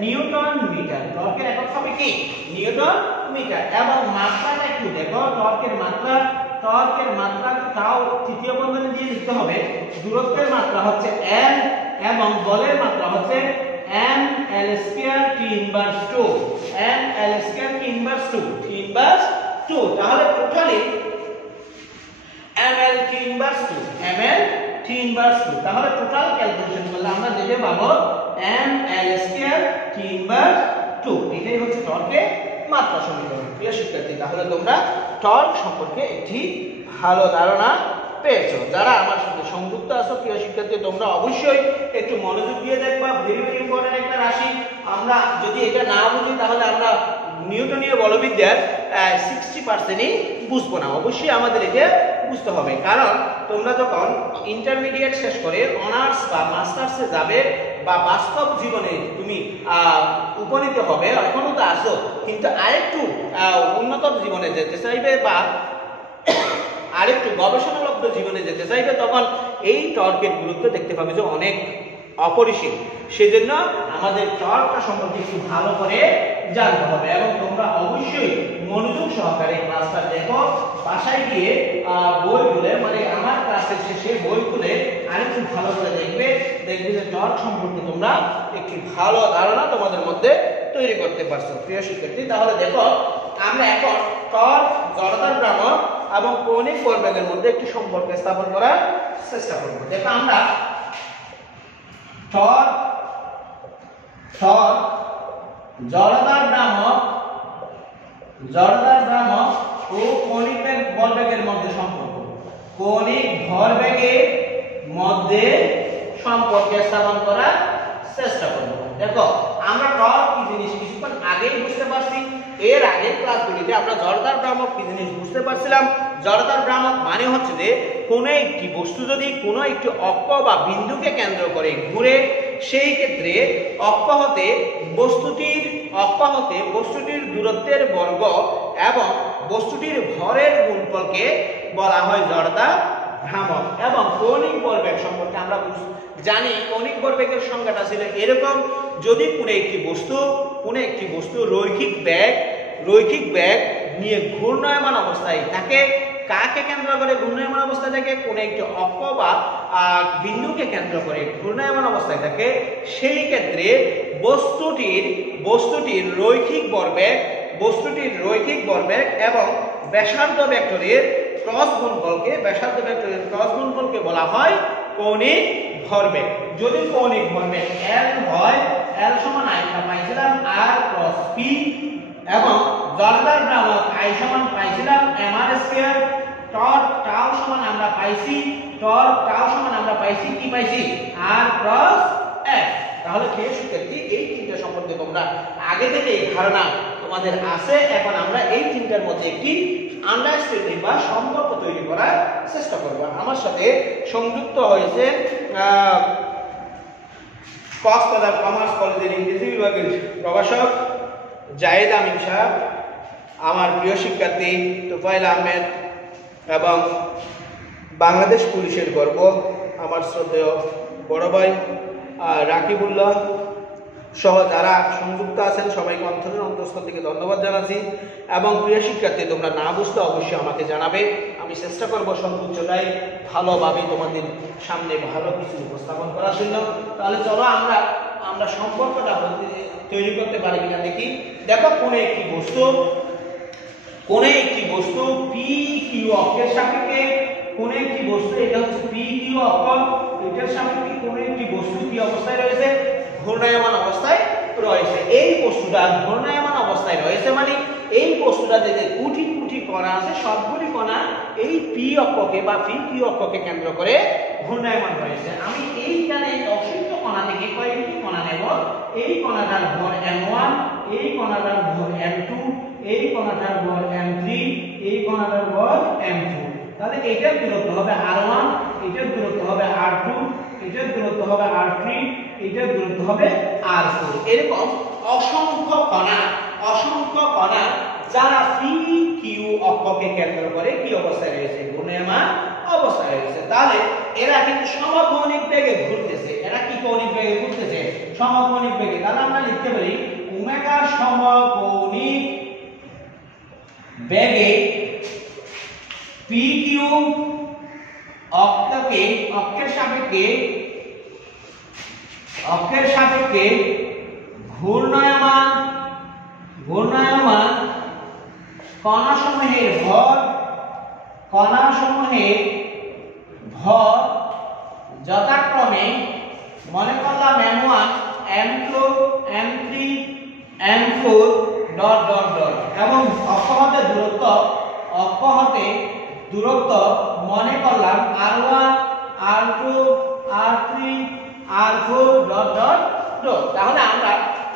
নিউটন মিটার। টর্কের একক হবে কি? Newton metre. এবং মাত্রাটা একটু দেখো, টর্কের মাত্রা টাও তৃতীয় বন্ধনী দিয়ে লিখতে হবে। দূরত্বের মাত্রা হচ্ছে m এবং বলের মাত্রা হচ্ছে ml2 t inverse 2, ml2 t inverse 2, তাহলে টোটালি ml t ইনভার্স 2, তাহলে টোটাল ক্যালকুলেশন করলে আমরা যেটা পাবো ml2 t ইনভার্স 2। এটাই হচ্ছে টর্কের মাত্রা সমীকরণ। প্রিয় শিক্ষার্থী, তাহলে তোমরা টর্ক সম্পর্কে একটি ভালো ধারণা পেয়েছো। যারা আমার সাথে সংযুক্ত আছো প্রিয় শিক্ষার্থী, তোমরা অবশ্যই একটু মনোযোগ দিয়ে দেখবা। ভেরি ভেরি ইম্পর্টেন্ট একটা রাশি। আমরা যদি এটা না বুঝি তাহলে আমরা নিউটনীয় বলবিদ্যার 60%ই বুঝবো না। অবশ্যই আমাদের এটা বুঝতে হবে, কারণ তোমরা যখন ইন্টারমিডিয়েট শেষ করে অনার্স বা মাস্টার্সে যাবে বা বাস্তব জীবনে তুমি উপনীত হবে, এখনো তো আসো কিন্তু আরেকটু উন্নত জীবনে যেতে চাইবে বা আরেকটু গবেষণালব্ধ জীবনে যেতে চাইবে, তখন এই টর্কের গুরুত্ব দেখতে পাবে যে অনেক অপরিসীম। সেজন্য আমাদের টর্কটা সম্পর্কে একটু ভালো করে জানতে হবে এবং তোমরা অবশ্যই মনোযোগ সহকারে ক্লাসটা দেখো। বাসায় গিয়ে বই খুলে, মানে আমার ক্লাসের শেষে বই খুলে আরেকটু ভালো করে দেখবে যে টর্ক সম্পর্কে তোমরা একটি ভালো ধারণা তোমাদের মধ্যে তৈরি করতে পারছো প্রিয় শিক্ষার্থী। তাহলে দেখো আমরা এখন টর্ক, জড়তার ভ্রামক এবং কৌণিক ভরবেগের মধ্যে একটি সম্পর্ক স্থাপন করার চেষ্টা করব। দেখো আমরা টর্ক, জড়তার ভ্রামক ও কৌণিক ভরবেগের মধ্যে সম্পর্ক, কৌণিক ভরবেগের মধ্যে সম্পর্ক স্থাপন করার চেষ্টা করব। দেখো আমরা টর্ক কি জিনিস কিছুক্ষণ আগেই বুঝতে পারছি। এর আগের ক্লাসগুলিতে আমরা জড়তার ভ্রামক কি জিনিস বুঝতে পারছিলাম। জড়তার ভ্রামক মানে হচ্ছে যে কোনো একটি বস্তু যদি কোনো একটি অক্ষ বা বিন্দুকে কেন্দ্র করে ঘুরে, সেই ক্ষেত্রে অক্ষ হতে বস্তুটির দূরত্বের বর্গ এবং বস্তুটির ভরের গুণফলকে বলা হয় জড়তা ভ্রামক। এবং কৌণিক ভরবেগ সম্পর্কে আমরা জানি, কৌণিক ভরবেগের সংজ্ঞাটা ছিল এরকম: যদি কোনো একটি বস্তু রৈখিক বেগ নিয়ে ঘূর্ণায়মান অবস্থায় থাকে কাকে কেন্দ্র করে ঘূর্ণায়মান অবস্থায় থাকে, কোন একটি অক্ষ বা বিন্দুকে কেন্দ্র করে ঘূর্ণায়মান অবস্থায় থাকে, সেই ক্ষেত্রে বস্তুটির রৈখিক ভরবেগ এবং ব্যাসার্ধ ভেক্টরের ক্রস গুণফলকে বলা হয় কৌণিক ভরবেগ। যদি কৌণিক ভরবেগ L হয়, L সমান আমরা পাইছিলাম R ক্রস P, এবং জড়তার ভ্রামক I সমান পাইছিলাম mr স্কয়ার, টর্ক টাউ সমান আমরা পাইছি কি পাইছি R ক্রস F। তাহলে প্রিয় শিক্ষার্থী, এই তিনটা সম্পর্কে তোমরা আগে থেকে ধারণা তোমাদের আছে। এখন আমরা এই তিনটার মধ্যে একটি আন্ডারস্ট্যান্ডিং বা সম্পর্ক তৈরি করার চেষ্টা করব। আমার সাথে সংযুক্ত হয়েছে কক্সবাজার কমার্স কলেজের ইংরেজি বিভাগের প্রভাষক জায়েদ আমিন সাহেব, আমার প্রিয় শিক্ষার্থী তোফায়েল আহমেদ, এবং বাংলাদেশ পুলিশের গর্ব আমার শ্রদ্ধেয় বড় ভাই রাকিবুল্লাহ সহ যারা সংযুক্ত আছেন সবাইকে অন্তঃস্থল থেকে ধন্যবাদ জানাচ্ছি। এবং প্রিয় শিক্ষার্থী, তোমরা না বুঝলে অবশ্যই আমাকে জানাবে, আমি চেষ্টা করব সর্বোচ্চটাই ভালোভাবে তোমাদের সামনে ভালো কিছু উপস্থাপন করার জন্য। তাহলে চলো আমরা সম্পর্কটা তৈরি করতে পারি কিনা দেখি। দেখো, কোন একটি বস্তু পি কিউ অক্ষের সাপেক্ষে, কোন একটি বস্তু, এটা হচ্ছে পি কিউ অক্ষ, এটার সাপেক্ষে কোন একটি বস্তু কি অবস্থায় রয়েছে, ঘূর্ণায়মান অবস্থায় রয়েছে। এই বস্তুটা ঘূর্ণায়মান অবস্থায় রয়েছে মানে এই বস্তুটা যে কোটি কোটি কণা আছে, সবগুলি কণা এই পি অক্ষকে বা পি কিউ অক্ষকে কেন্দ্র করে ঘূর্ণায়মান রয়েছে। আমি এইখানে অসংখ্য কণা থেকে কয়েকটি কণা নেব। এই কণাটার ভর m1, এই কণাটার ভর m2, এই কণাটার ভর m3, এই কণাটার ভর m2। তাহলে এটার দূরত্ব হবে r1, এটার দূরত্ব হবে r2, এটার দূরত্ব হবে r3, এটার দূরত্ব হবে r4। এরকম অসংখ্য কণা যারা পি কিউ অক্ষকে কেন্দ্র করে কি অবস্থায় রয়েছে, ঘূর্ণায়মান অবস্থায় রয়েছে। তাহলে এরা কিন্তু সমকৌণিক বেগে ঘুরতেছে। এরা কি কৌণিক বেগে ঘুরতেছে? সমকৌণিক বেগে। তাহলে আমরা লিখতে পারি ওমেগা সমকৌণিক বেগে পি কিউ অক্ষের সাপেক্ষে ঘূর্ণায়মান কণাসমূহের ভর যথাক্রমে মনে করলাম m1, m2, m3, m4 dot dot dot, এবং অক্ষহতে দূরত্ব মনে করলাম r1, r2, r3, r4 dot dot dot. তাহলে আমরা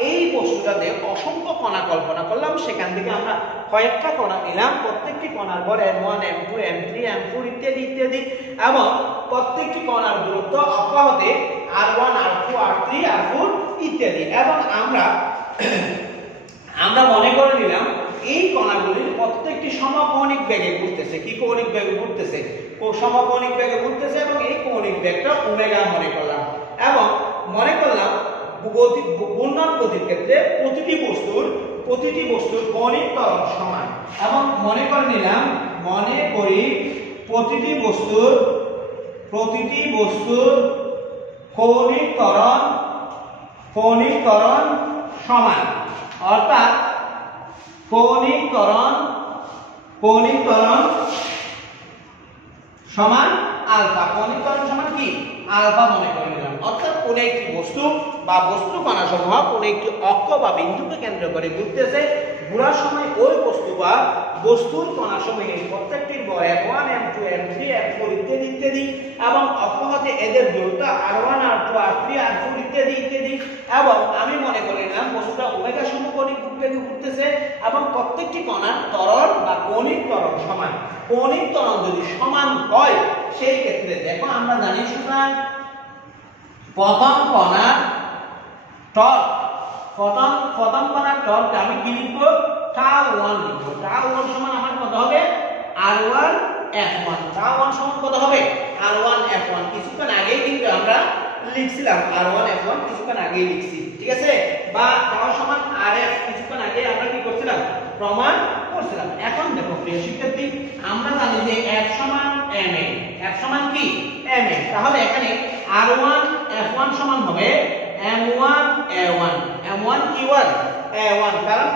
এই বস্তুটাতে অসংখ্য কণা কল্পনা করলাম, সেখান থেকে আমরা কয়েকটা কণা নিলাম, প্রত্যেকটি কণার ভর m1, m2, m3, m4 ইত্যাদি ইত্যাদি, এবং প্রত্যেকটি কণার দূরত্ব অক্ষহতে r1, r2, r3, r4 ইত্যাদি। এবং আমরা মনে করে নিলাম এই কণাগুলির প্রত্যেকটি সমকৌণিক বেগে ঘুরতেছে। কি কৌণিক বেগে ঘুরতেছে? সমকৌণিক বেগে ঘুরতেছে, এবং এই কৌণিক বেগটা ওমেগা মনে করলাম। এবং মনে করলাম ঘূর্ণন গতির ক্ষেত্রে প্রতিটি বস্তুর কৌণিক ত্বরণ সমান, এবং মনে করি প্রতিটি বস্তুর কৌণিক ত্বরণ সমান, অর্থাৎ কৌণিক ত্বরণ সমান আলফা। কৌণিক ত্বরণ সমান কি? আলফা মনে করে নিলাম। অর্থাৎ কোন একটি বস্তু বা বস্তু কণা সমূহ কোন একটি অক্ষ বা বিন্দুকে কেন্দ্র করে ঘুরতেছে। ঘোরার সময় ওই বস্তু বা বস্তুর কণা সমূহের প্রত্যেকটির ভর m1, m2, m3, m4 ইত্যাদি ইত্যাদি, এবং অক্ষ হতে এদের দূরত্ব r1, r2, r3, r4 ইত্যাদি ইত্যাদি। এবং আমি মনে করে নিলাম বস্তুটা ওমেগা সমকৌণিক বেগে ঘুরতেছে, এবং প্রত্যেকটি কণার ত্বরণ বা কৌণিক ত্বরণ সমান। কৌণিক ত্বরণ যদি সমান হয় সেই ক্ষেত্রে দেখো আমরা জানি, সুতরাং প্রথম কণার টর্ক আমি কি লিখবো? τ1 লিখবো। τ1 সমান আমার কত হবে? r1 f1। τ1 সমান কত হবে? r1 f1। কিছুক্ষণ আগেই কিন্তু আমরা লিখছিলাম r1 f1, কিছুক্ষণ আগেই লিখছি, ঠিক আছে? বা τ সমান rf, কিছুক্ষণ আগে আমরা কি করছিলাম? প্রমাণ করছিলাম। বলতেছিলাম। এখন দেখো প্রিয় শিক্ষার্থী, আমরা জানি যে F সমান ma, F সমান কি ma, তাহলে এখানে R1 F1 সমান হবে m1 a1, m1 কি1 a1, কারণ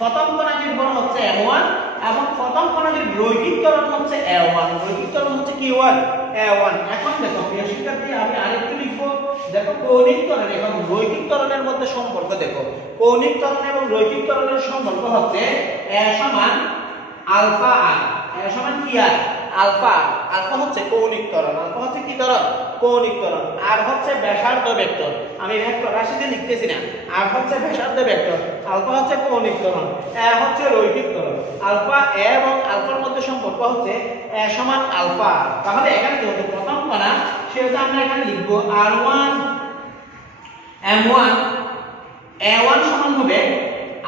প্রথম কণাটির বর্ণ হচ্ছে m1 এবং প্রথম কণাটির রৈখিক ত্বরণ হচ্ছে a1, রৈখিক ত্বরণ হচ্ছে কি1 a1। এখন দেখো প্রিয় শিক্ষার্থী, আমি আরেকটু লিখব। দেখো কৌণিক ত্বরণ এবং রৈখিক ত্বরণের মধ্যে সম্পর্ক দেখো। কৌণিক ত্বরণ এবং রৈখিক ত্বরণের সম্পর্ক হচ্ছে a সমান আলফা আর, a সমান কি আর আলফা। আলফা হচ্ছে কৌণিক ত্বরণ, আলফা হচ্ছে কি ত্বরণ কৌণিক ত্বরণ, আর হচ্ছে ব্যাসার্ধ ভেক্টর, আমি ভেক্টর রাশিতে লিখতেছি না, আর হচ্ছে ব্যাসার্ধ ভেক্টর, আলফা হচ্ছে কৌণিক ত্বরণ, a হচ্ছে রৈখিক ত্বরণ। আলফা a এবং আলফার মধ্যে সম্পর্ক হচ্ছে a সমান আলফা। তাহলে এখানে যেহেতু প্রথম কণা, সেহেতু আমরা এখানে লিখব r1 m1 a1 সমান হবে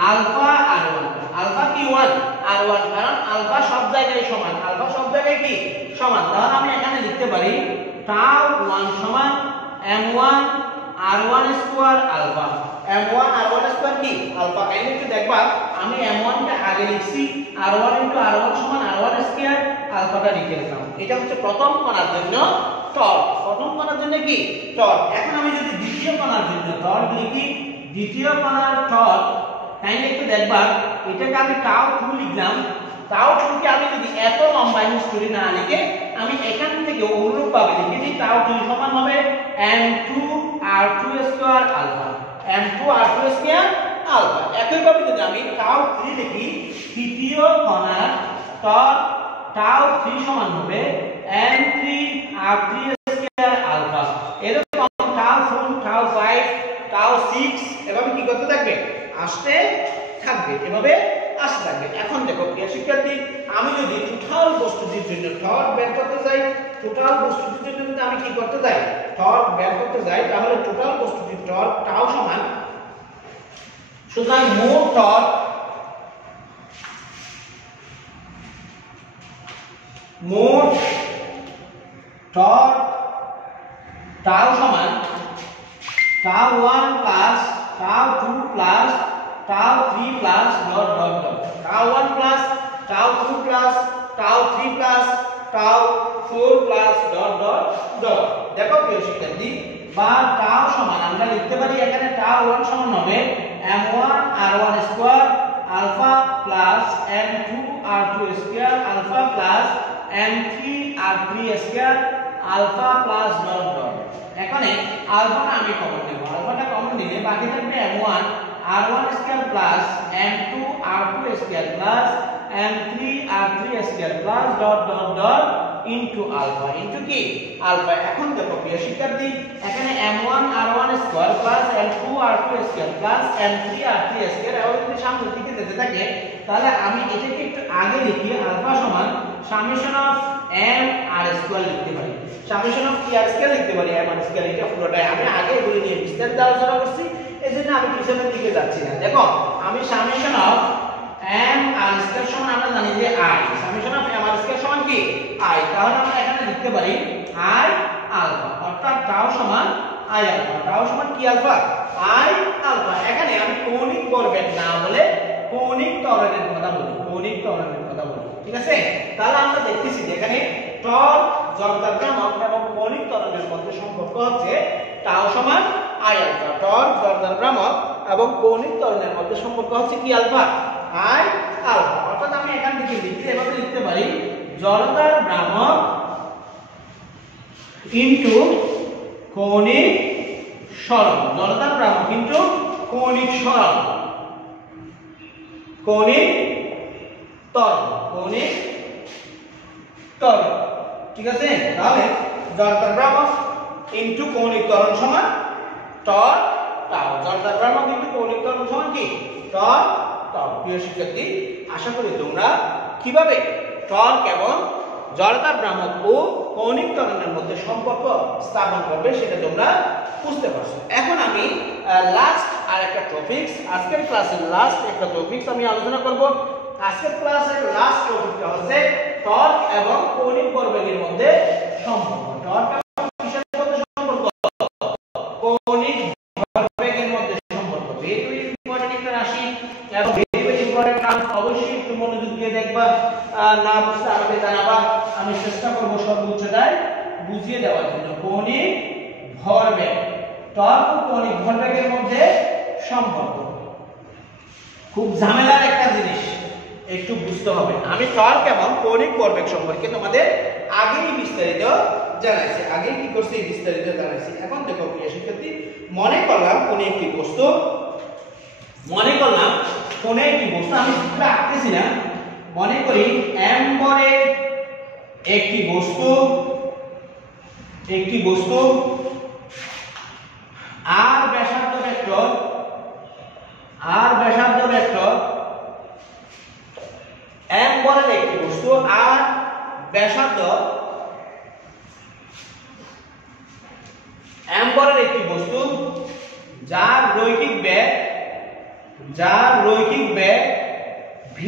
আলফা r1, আলফা কি1 r1, কারণ আলফা সব জায়গায় সমান, আলফা সব জায়গায় কি সমান। তাহলে আমি এখানে লিখতে পারি tau 1 সমান m1 r1 square alpha, m1 r1 square কি আলফা। এখানে একটু দেখবা, আমি m1 কে আগে লিখছি, r1 r1 সমান r1 স্কয়ার আলফাটা লিখে দিলাম। এটা হচ্ছে প্রথম কণার জন্য টর্ক, প্রথম কণার জন্য কি টর্ক। এখন আমি যদি দ্বিতীয় কণার জন্য টর্ক লিখি, দ্বিতীয় কণার টর্ক, তাইলে একটু দেখবা, এটাকে আমি tau 2 লিখলাম। tau 2 কে আমি যদি এত লম্বা হিস্টরি না লিখে আমি এখান থেকে অনুরূপভাবে লিখি, tau 2 সমান হবে m2 r2 square alpha, m2 r2 square alpha. একইভাবে যদি আমি tau 3 লিখি, তৃতীয় কণার টর্ক tau 3 সমান হবে m3 r3 স্কয়ার আলফা। এরকম tau 4 tau 5 tau 6 এভাবে কি করতে থাকবে, আসতে থাকবে, এভাবে আসতে থাকবে। এখন দেখো প্রিয় শিক্ষার্থী, আমি যদি টোটাল বস্তুটির জন্য টর্ক বের করতে চাই, টোটাল বস্তুটির জন্য যদি আমি কি করতে চাই টর্ক বের করতে চাই, তাহলে টোটাল বস্তুটির টর্ক টাউ সমান, সুতরাং মোট টর্ক টাউ সমান tau 1 plus tau 2 plus tau 3 plus dot dot dot, tau 1 plus tau 2 plus tau 3 plus tau 4 plus dot dot dot। দেখো প্রিয় শিক্ষার্থী, বা tau সমান আমরা লিখতে পারি, এখানে tau 1 সমান হবে m1 r1 square alpha plus m2 r2 square alpha plus m3 r3 square alpha plus dot dot. এখানে আলফাটা আমি কমন নেব, আলফাটা কমন নিলে বাকি থাকবে m1 r1 square plus m2 r2 square plus m3 r3 square plus dot dot dot into alpha, into কি alpha. এখন দেখো প্রিয় শিক্ষার্থী, এখানে m1 r1 square plus m2 r2 square plus m3 r3 square, এভাবে যদি সামনের দিকে যেতে থাকে, তাহলে আমি এটাকে একটু আগে লিখি, আলফা সমান summation of m r square লিখতে পারি, সামেশন অফ কি r স্কয়ার লিখতে পারি, m r স্কয়ার। এটা পুরোটাই আমি আগে এগুলো নিয়ে বিস্তারিত আলোচনা করছি, এজন্য আমি পিছনের দিকে যাচ্ছি না। দেখো আমি summation of m r square সমান, আমরা জানি যে i, summation of m r square সমান কি i, তাহলে আমরা এখানে লিখতে পারি i আলফা, অর্থাৎ টাউ সমান i আলফা, টাউ সমান কি আলফা i আলফা। এখানে আমি কৌণিক ভরবেগ না বলে কৌণিক ত্বরণের কথা বলি, কৌণিক ত্বরণের কথা বলি, ঠিক আছে। তাহলে আমরা দেখতেছি যে এখানে টর্ক, জড়তার ভ্রামক এবং কৌণিক ত্বরণের মধ্যে সম্পর্ক হচ্ছে টাউ সমান i আলফা। টর্ক, জড়তার ভ্রামক এবং কৌণিক ত্বরণের মধ্যে সম্পর্ক হচ্ছে কি আলফা i আলফা। অর্থাৎ আমি এখান থেকে লিখতে এভাবে লিখতে পারি, জড়তার ভ্রামক ইনটু কৌণিক সরণ, জড়তার ভ্রামক ইনটু কৌণিক সরণ, কৌণিক ত্বরণ, কৌণিক ত্বরণ, ঠিক আছে। তাহলে জড়তার ভ্রামক ইনটু কৌণিক ত্বরণ সমান টর্ক টাউ, জড়তার ভ্রামক ইনটু কৌণিক ত্বরণ সমান কি টর্ক টাউ। প্রিয় শিক্ষার্থী, আশা করি তোমরা কিভাবে টর্ক এবং জড়তার ভ্রামক ও কৌণিক ত্বরণের মধ্যে সম্পর্ক স্থাপন করবে সেটা তোমরা বুঝতে পারছো। এখন আমি লাস্ট আর একটা টপিকস, আজকের ক্লাসের লাস্ট একটা টপিকস আমি আলোচনা করব। আজকের ক্লাসের লাস্ট টপিকটা হচ্ছে টর্ক এবং কৌণিক ভরবেগের মধ্যে সম্পর্ক। টর্ক এবং কিসের মধ্যে সম্পর্ক? কৌণিক ভরবেগের মধ্যে সম্পর্ক। ভেরি ইম্পর্টেন্ট একটা রাশি এবং ভেরি ইম্পর্টেন্ট কাজ, অবশ্যই না বুঝতে আমাকে জানাবা, আমি চেষ্টা করব সর্বোচ্চটাই বুঝিয়ে দেওয়ার জন্য। কৌণিক ভরবেগ, টর্ক ও কৌণিক ভরবেগের মধ্যে সম্পর্ক খুব ঝামেলার একটা জিনিস, একটু বুঝতে হবে। আমি টর্ক এবং কৌণিক ভরবেগ সম্পর্কে তোমাদের আগেই বিস্তারিত জানাইছি, আগেই কি করছি বিস্তারিত জানাইছি। এখন দেখো প্রিয় শিক্ষার্থী, মনে করলাম কোন একটি বস্তু, আমি চিত্র আঁকতেছি না, মনে করি m বরের একটি বস্তু আর ব্যাসার্ধ ভেক্টর m বরের একটি বস্তু আর ব্যাসার্ধ m বরের একটি বস্তু যার রৈখিক বেগ v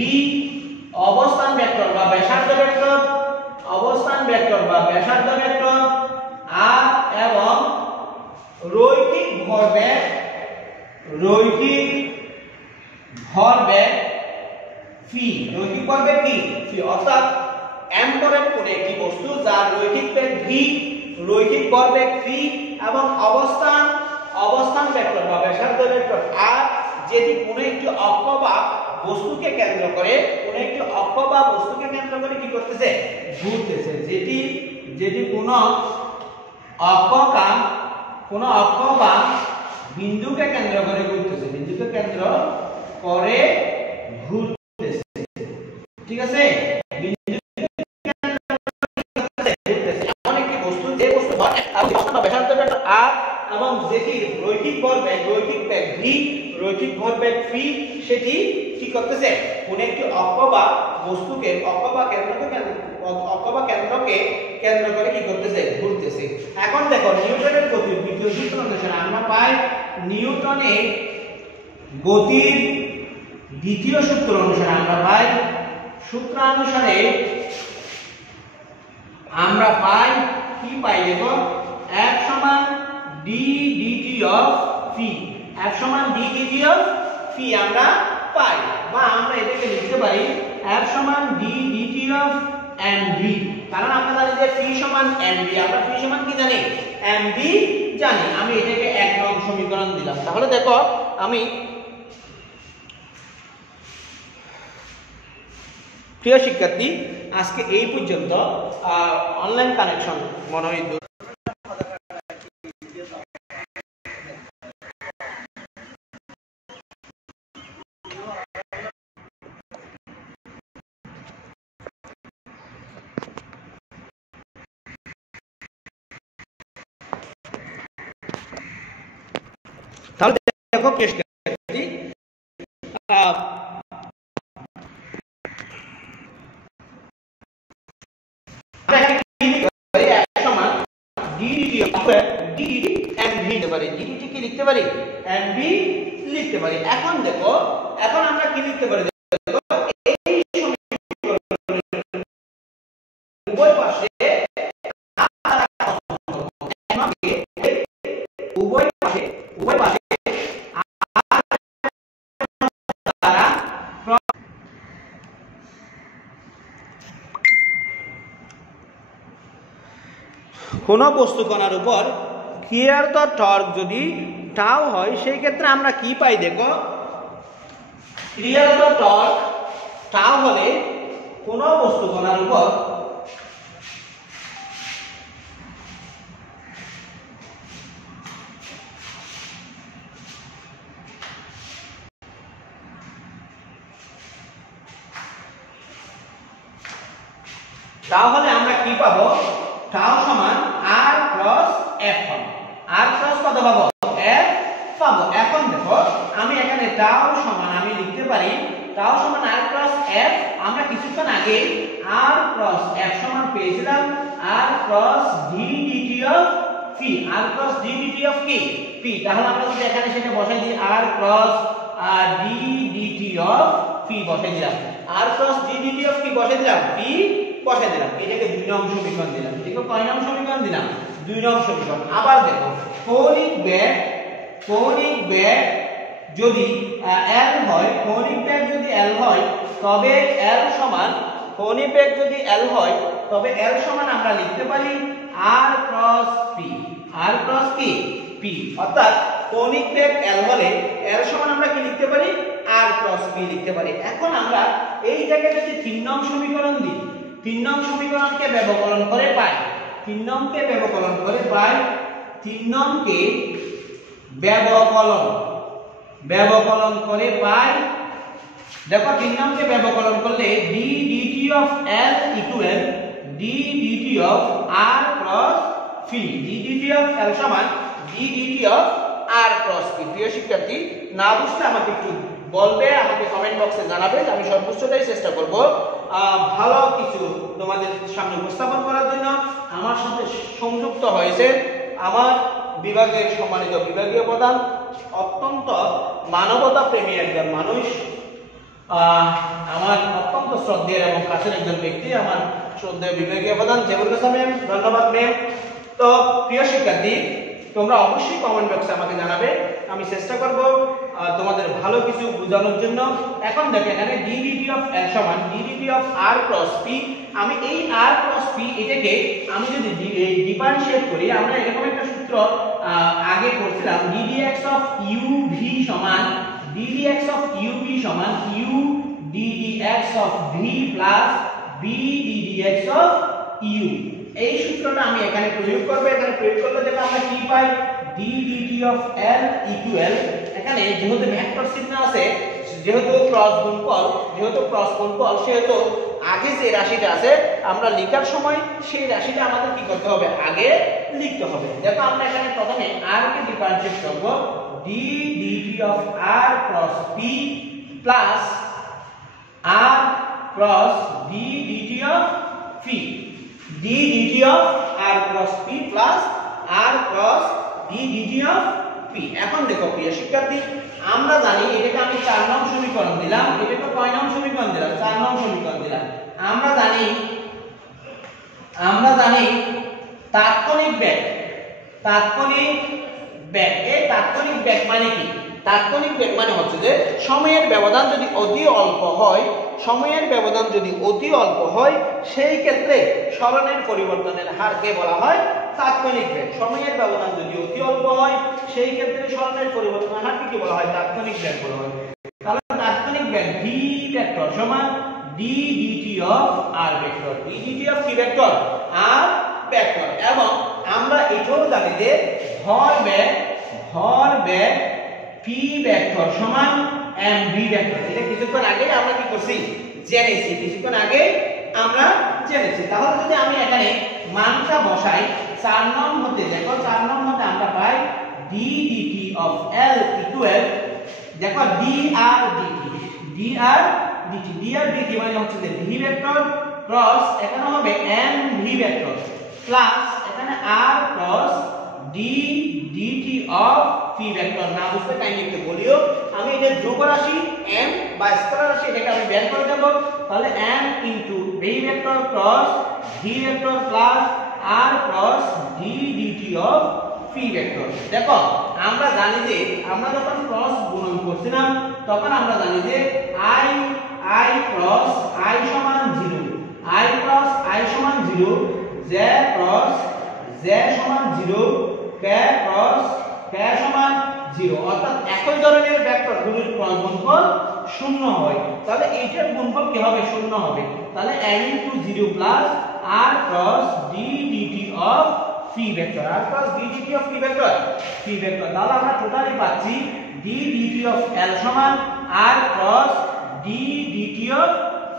অবস্থান ভেক্টর বা ব্যাসার্ধ ভেক্টর আর এবং রৈখিক ভরবেগ ফি, অর্থাৎ m বরের কোন একটি বস্তু যার রৈখিক বেগ v, রৈখিক ভরবেগ ফি এবং অবস্থান ভেক্টর বা ব্যাসার্ধ ভেক্টর আর, যেটি কোন একটি অক্ষ বা বস্তুকে কেন্দ্র করে কি করতেছে, ঘুরতেছে। যেটি কোন অক্ষ বা বিন্দুকে কেন্দ্র করে ঘুরতেছে, ঠিক আছে। এমন একটি বস্তু যে বস্তু ব্যাসার্ধ ভেক্টর আর এবং যেটির রৈখিক বেগ v, রৈখিক ভরবেগ ফি, সেটি কি করতেছে, কোন একটি অক্ষ বা কেন্দ্রকে কেন্দ্র করে কি করতেছে, ঘুরতেছে। এখন দেখো নিউটনের গতির দ্বিতীয় সূত্র অনুসারে আমরা পাই, নিউটনের গতির দ্বিতীয় সূত্র অনুসারে আমরা পাই কি পাই, দেখো F সমান d dt of phi, আমরা পাই, বা আমরা এটাকে লিখতে পারি F সমান d dt of mv, কারণ আমরা জানি যে phi সমান mv, আমরা phi সমান কি জানি, mv জানি। আমি এটাকে 1 নং সমীকরণ দিলাম। তাহলে দেখো আমি, প্রিয় শিক্ষার্থী, আজকে এই পর্যন্ত। অনলাইন কানেকশন মনে হয় তাহলে দেখো প্রিয় শিক্ষার্থী, এখন দেখো, এখন আমরা কি লিখতে পারি, উভয় পাশে কোন বস্তু কণার উপর ক্রিয়ারত টর্ক যদি টাউ হয়, সেই ক্ষেত্রে আমরা কি পাই, দেখো ক্রিয়ারত টর্ক টাউ হলে কোন বস্তু কণার উপর তাহলে আমরা কি পাবো, টাউ সমান r ক্রস f পাবো, r ক্রস কত পাবো, f পাবো। এখন দেখো আমি এখানে টাউ সমান আমি লিখতে পারি টাউ সমান r ক্রস f, আমরা কিছুক্ষণ আগে r ক্রস f সমান পেয়েছিলাম r cross d dt of p, r cross d dt of p, তাহলে আমরা যদি এখানে সেটা বসাই দিই r cross d dt of p বসাই দিলাম, r cross d dt of p বসাই দিলাম, p বসাই দিলাম, এটাকে 2 নং সমীকরণ দিলাম। ঠিক আছে, কয় নং সমীকরণ দিলাম, 2 নং সমীকরণ। আবার দেখো কৌণিক বেগ যদি L হয়, তবে L সমান কৌণিক বেগ যদি l হয় তবে l সমান আমরা লিখতে পারি r cross p, r cross কি p, অর্থাৎ কৌণিক বেগ l হলে l সমান আমরা কি লিখতে পারি r ক্রস p লিখতে পারি। এখন আমরা এই জায়গায় যদি 3 নং সমীকরণ দিই, 3 নং সমীকরণকে ব্যবকলন করে পাই, 3 নংকে ব্যবকলন করে পাই, 3 নংকে ব্যবকলন করে পাই, দেখো 3 নংকে ব্যবকলন করলে d dt of l equal d dt of r cross p, d dt of l সমান d dt of r cross p। প্রিয় শিক্ষার্থী, না বুঝলে আমাকে একটু বলবে, আমাকে কমেন্ট বক্সে জানাবে, আমি সর্বোচ্চটাই চেষ্টা করব ভালো কিছু তোমাদের সামনে উপস্থাপন করার জন্য। আমার সাথে সংযুক্ত হয়েছে আমার বিভাগের সম্মানিত বিভাগীয় প্রধান, অত্যন্ত মানবতা প্রেমী একজন মানুষ, আমার অত্যন্ত শ্রদ্ধেয় এবং কাছের একজন ব্যক্তি, আমার শ্রদ্ধেয় বিভাগীয় প্রধান জেবুলকাসা ম্যাম। ধন্যবাদ ম্যাম। তো প্রিয় শিক্ষার্থী, তোমরা অবশ্যই কমেন্ট বক্সে আমাকে জানাবে, আমি চেষ্টা করব তোমাদের ভালো কিছু বোঝানোর জন্য। এখন দেখো এখানে d dt of l সমান d dt of r cross p, আমি এই r cross p এটাকে আমি যদি ডিফারেন্সিয়েট করি, আমরা এরকম একটা সূত্র আগে করছিলাম, d dx of u v সমান d dx of u v সমান u d dx of v plus b d dx of u। এই সূত্রটা আমি এখানে প্রয়োগ করব। এখানে প্রয়োগ করলে যেটা আমরা কি পাই, d dt of l equal, এখানে যেহেতু ভেক্টর চিহ্ন আছে, যেহেতু ক্রস গুণফল, সেহেতু আগে যে রাশিটা আছে আমরা লেখার সময় সেই রাশিটা আমাদের কি করতে হবে, আগে লিখতে হবে। দেখো আমরা এখানে প্রথমে r কে ডিফারেন্সিয়েট করব, d dt of r cross p plus r cross d dt of p, d dt of r cross p plus r cross d dt of p। এখন দেখো প্রিয় শিক্ষার্থী, আমরা জানি এটাকে আমি 4 নং সমীকরণ দিলাম, এটাকে কয় নং সমীকরণ দিলাম, 4 নং সমীকরণ দিলাম। আমরা জানি তাৎক্ষণিক বেগ, এই তাৎক্ষণিক বেগ মানে কি? তাৎক্ষণিক বেগ মানে হচ্ছে যে সময়ের ব্যবধান যদি অতি অল্প হয়, সেই ক্ষেত্রে সরণের পরিবর্তনের হারকে বলা হয় তাৎক্ষণিক বেগ। সময়ের ব্যবধান যদি অতি অল্প হয়, সেই ক্ষেত্রে সরণের পরিবর্তনের হারকে কি বলা হয়, তাৎক্ষণিক বেগ বলা হয়। তাহলে তাৎক্ষণিক বেগ v ভেক্টর সমান d dt of r vector, d dt of কি ভেক্টর, r ভেক্টর। এবং আমরা এটাও জানি যে ভর বেগ p ভেক্টর সমান mv ভেক্টর। এটা কিছুক্ষণ আগে আমরা কি করছি, জেনেছি। তাহলে যদি আমি এখানে মানটা বসাই, 4 নং হতে দেখো, 4 নং হতে আমরা পাই d dt of l equal, দেখো dr dt মানে হচ্ছে যে v ভেক্টর ক্রস এখানে হবে mv ভেক্টর প্লাস এখানে r cross d dt of p vector. না বুঝতে টাইম একটু বলিও, আমি এটা ধ্রুব রাশি m বা স্কেলার রাশি, এটাকে আমি বের করে দেব। তাহলে m into v vector cross v vector plus r cross d dt of p vector. দেখো আমরা জানি যে আমরা যখন ক্রস গুণন করছিলাম তখন আমরা জানি যে i ক্রস i সমান 0, i ক্রস i সমান 0, j ক্রস j সমান 0, k ক্রস k সমান 0, অর্থাৎ একই ধরনের ভেক্টরগুলোর ক্রস গুণফল 0 হয়। তাহলে এইটার গুণফল কি হবে, 0 হবে। তাহলে m * 0 plus r cross d dt of p vector, r cross d dt of p vector. তাহলে আমরা টোটালি পাচ্ছি d dt of l সমান r cross d dt of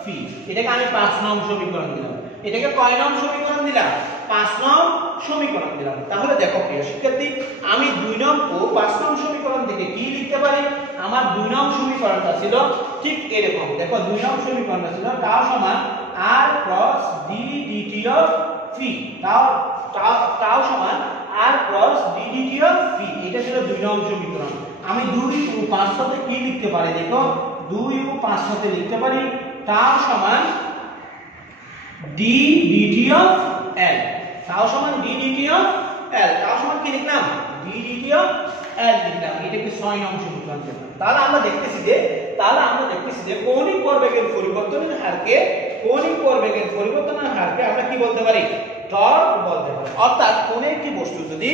p। এটাকে আমি 5 নং সমীকরণ দিলাম। এটাকে কয় নং সমীকরণ দিলাম, 5 নং সমীকরণ দিলাম। তাহলে দেখো প্রিয় শিক্ষার্থী, আমি 2 নং ও 5 নং সমীকরণ থেকে কি লিখতে পারি, আমার 2 নং সমীকরণটা ছিল ঠিক এরকম। দেখো 2 নং সমীকরণটা ছিল টাও সমান r cross d dt of p, টাও সমান r cross d dt of p। এটা ছিল 2 নং সমীকরণ। আমি 2 ও 5 সাথে কি লিখতে পারি, দেখো 2 ও 5 সাথে লিখতে পারি টাও সমান d dt of l, টাও সমান d dt of l, টাও সমান কি লিখলাম, d dt of l লিখলাম। এটাকে 6 নং সমীকরণ দিলাম। তাহলে আমরা দেখতেছি যে কৌণিক ভরবেগের পরিবর্তনের হারকে কৌণিক ভরবেগের পরিবর্তনের হারকে আমরা কি বলতে পারি? টর্ক বলতে পারি। অর্থাৎ কোন একটি বস্তু যদি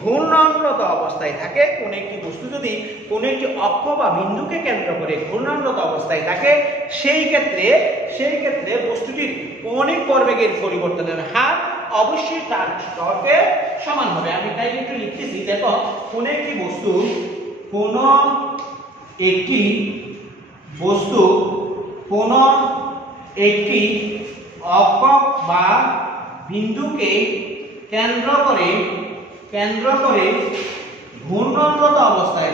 ঘূর্ণনরত অবস্থায় থাকে, কোন একটি বস্তু যদি কোন একটি অক্ষ বা বিন্দুকে কেন্দ্র করে ঘূর্ণনরত অবস্থায় থাকে, সেই ক্ষেত্রে বস্তুটির কৌণিক ভরবেগের পরিবর্তনের হার অবশ্যই তার টর্কের সমান হবে। আমি তাই একটু লিখতেছি, দেখো কোন একটি অক্ষ বা বিন্দুকে কেন্দ্র করে ঘূর্ণনরত অবস্থায়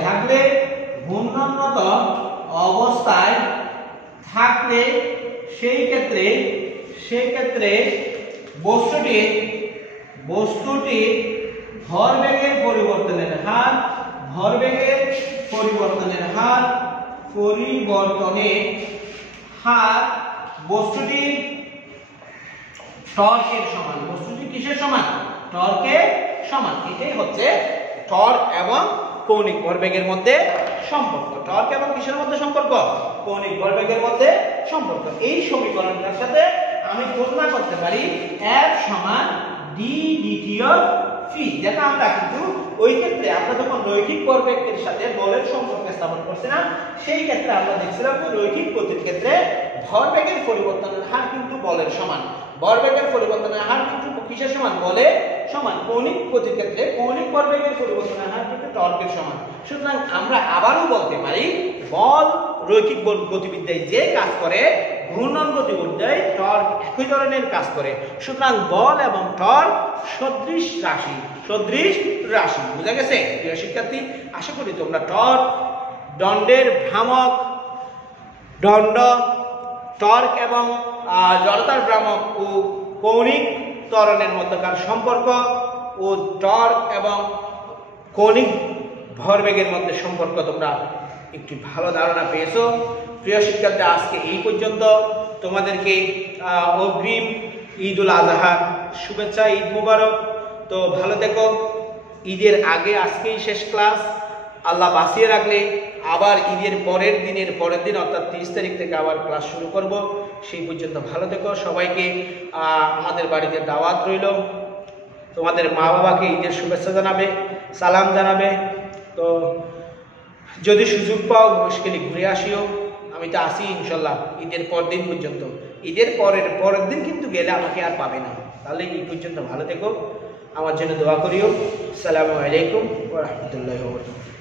থাকলে সেই ক্ষেত্রে বস্তুটির ভরবেগের পরিবর্তনের হার বস্তুটির টর্কের সমান। বস্তুটি কিসের সমান? টর্কের সমান। এটাই হচ্ছে টর্ক এবং কৌণিক ভরবেগের মধ্যে সম্পর্ক। টর্ক এবং কিসের মধ্যে সম্পর্ক? কৌণিক ভরবেগের মধ্যে সম্পর্ক। এই সমীকরণটার সাথে আমি তুলনা করতে পারি F সমান d dt of phi, যেটা আমরা কিন্তু ওই ক্ষেত্রে আমরা যখন রৈখিক ভরবেগের সাথে বলের সম্পর্ক স্থাপন করছি না, সেই ক্ষেত্রে আমরা দেখছিলাম যে রৈখিক গতির ক্ষেত্রে ভরবেগের পরিবর্তনের হার কিন্তু বলের সমান। ভরবেগের পরিবর্তনের হার কিন্তু কিসের সমান? বলের সমান। কৌণিক গতির ক্ষেত্রে কৌণিক ভরবেগের পরিবর্তনের হার কিন্তু টর্কের সমান। সুতরাং আমরা আবারও বলতে পারি বল রৈখিক গতিবিদ্যায় যে কাজ করে, ঘূর্ণন গতিবিদ্যায় টর্ক একই ধরনের কাজ করে। সুতরাং বল এবং টর্ক সদৃশ রাশি। বুঝা গেছে প্রিয় শিক্ষার্থী? আশা করি তোমরা টর্ক, দণ্ডের ভ্রামক, টর্ক এবং জড়তার ভ্রামক ও কৌণিক ত্বরণের মধ্যকার সম্পর্ক ও টর্ক এবং কৌণিক ভরবেগের মধ্যে সম্পর্ক তোমরা একটি ভালো ধারণা পেয়েছো। প্রিয় শিক্ষার্থী, আজকে এই পর্যন্ত। তোমাদেরকে অগ্রিম ঈদুল আজহার শুভেচ্ছা, ঈদ মুবারক। তো ভালো থেকো। ঈদের আগে আজকেই শেষ ক্লাস, আল্লাহ বাঁচিয়ে রাখলে আবার ঈদের পরের দিন অর্থাৎ 30 তারিখ থেকে আবার ক্লাস শুরু করব। সেই পর্যন্ত ভালো থেকো। সবাইকে আমাদের বাড়িতে দাওয়াত রইল। তোমাদের মা বাবাকে ঈদের শুভেচ্ছা জানাবে, সালাম জানাবে। তো যদি সুযোগ পাও মুশকিলে ঘুরে আসিও। আমি তো আসি ইনশাল্লাহ ঈদের পরদিন পর্যন্ত। ঈদের পরের দিন কিন্তু গেলে আমাকে আর পাবে না। তাহলে এই পর্যন্ত ভালো থেকো, আমার জন্য দোয়া করিও। আসসালামু আলাইকুম ওয়া রাহমাতুল্লাহি ওয়া বারাকাতুহু।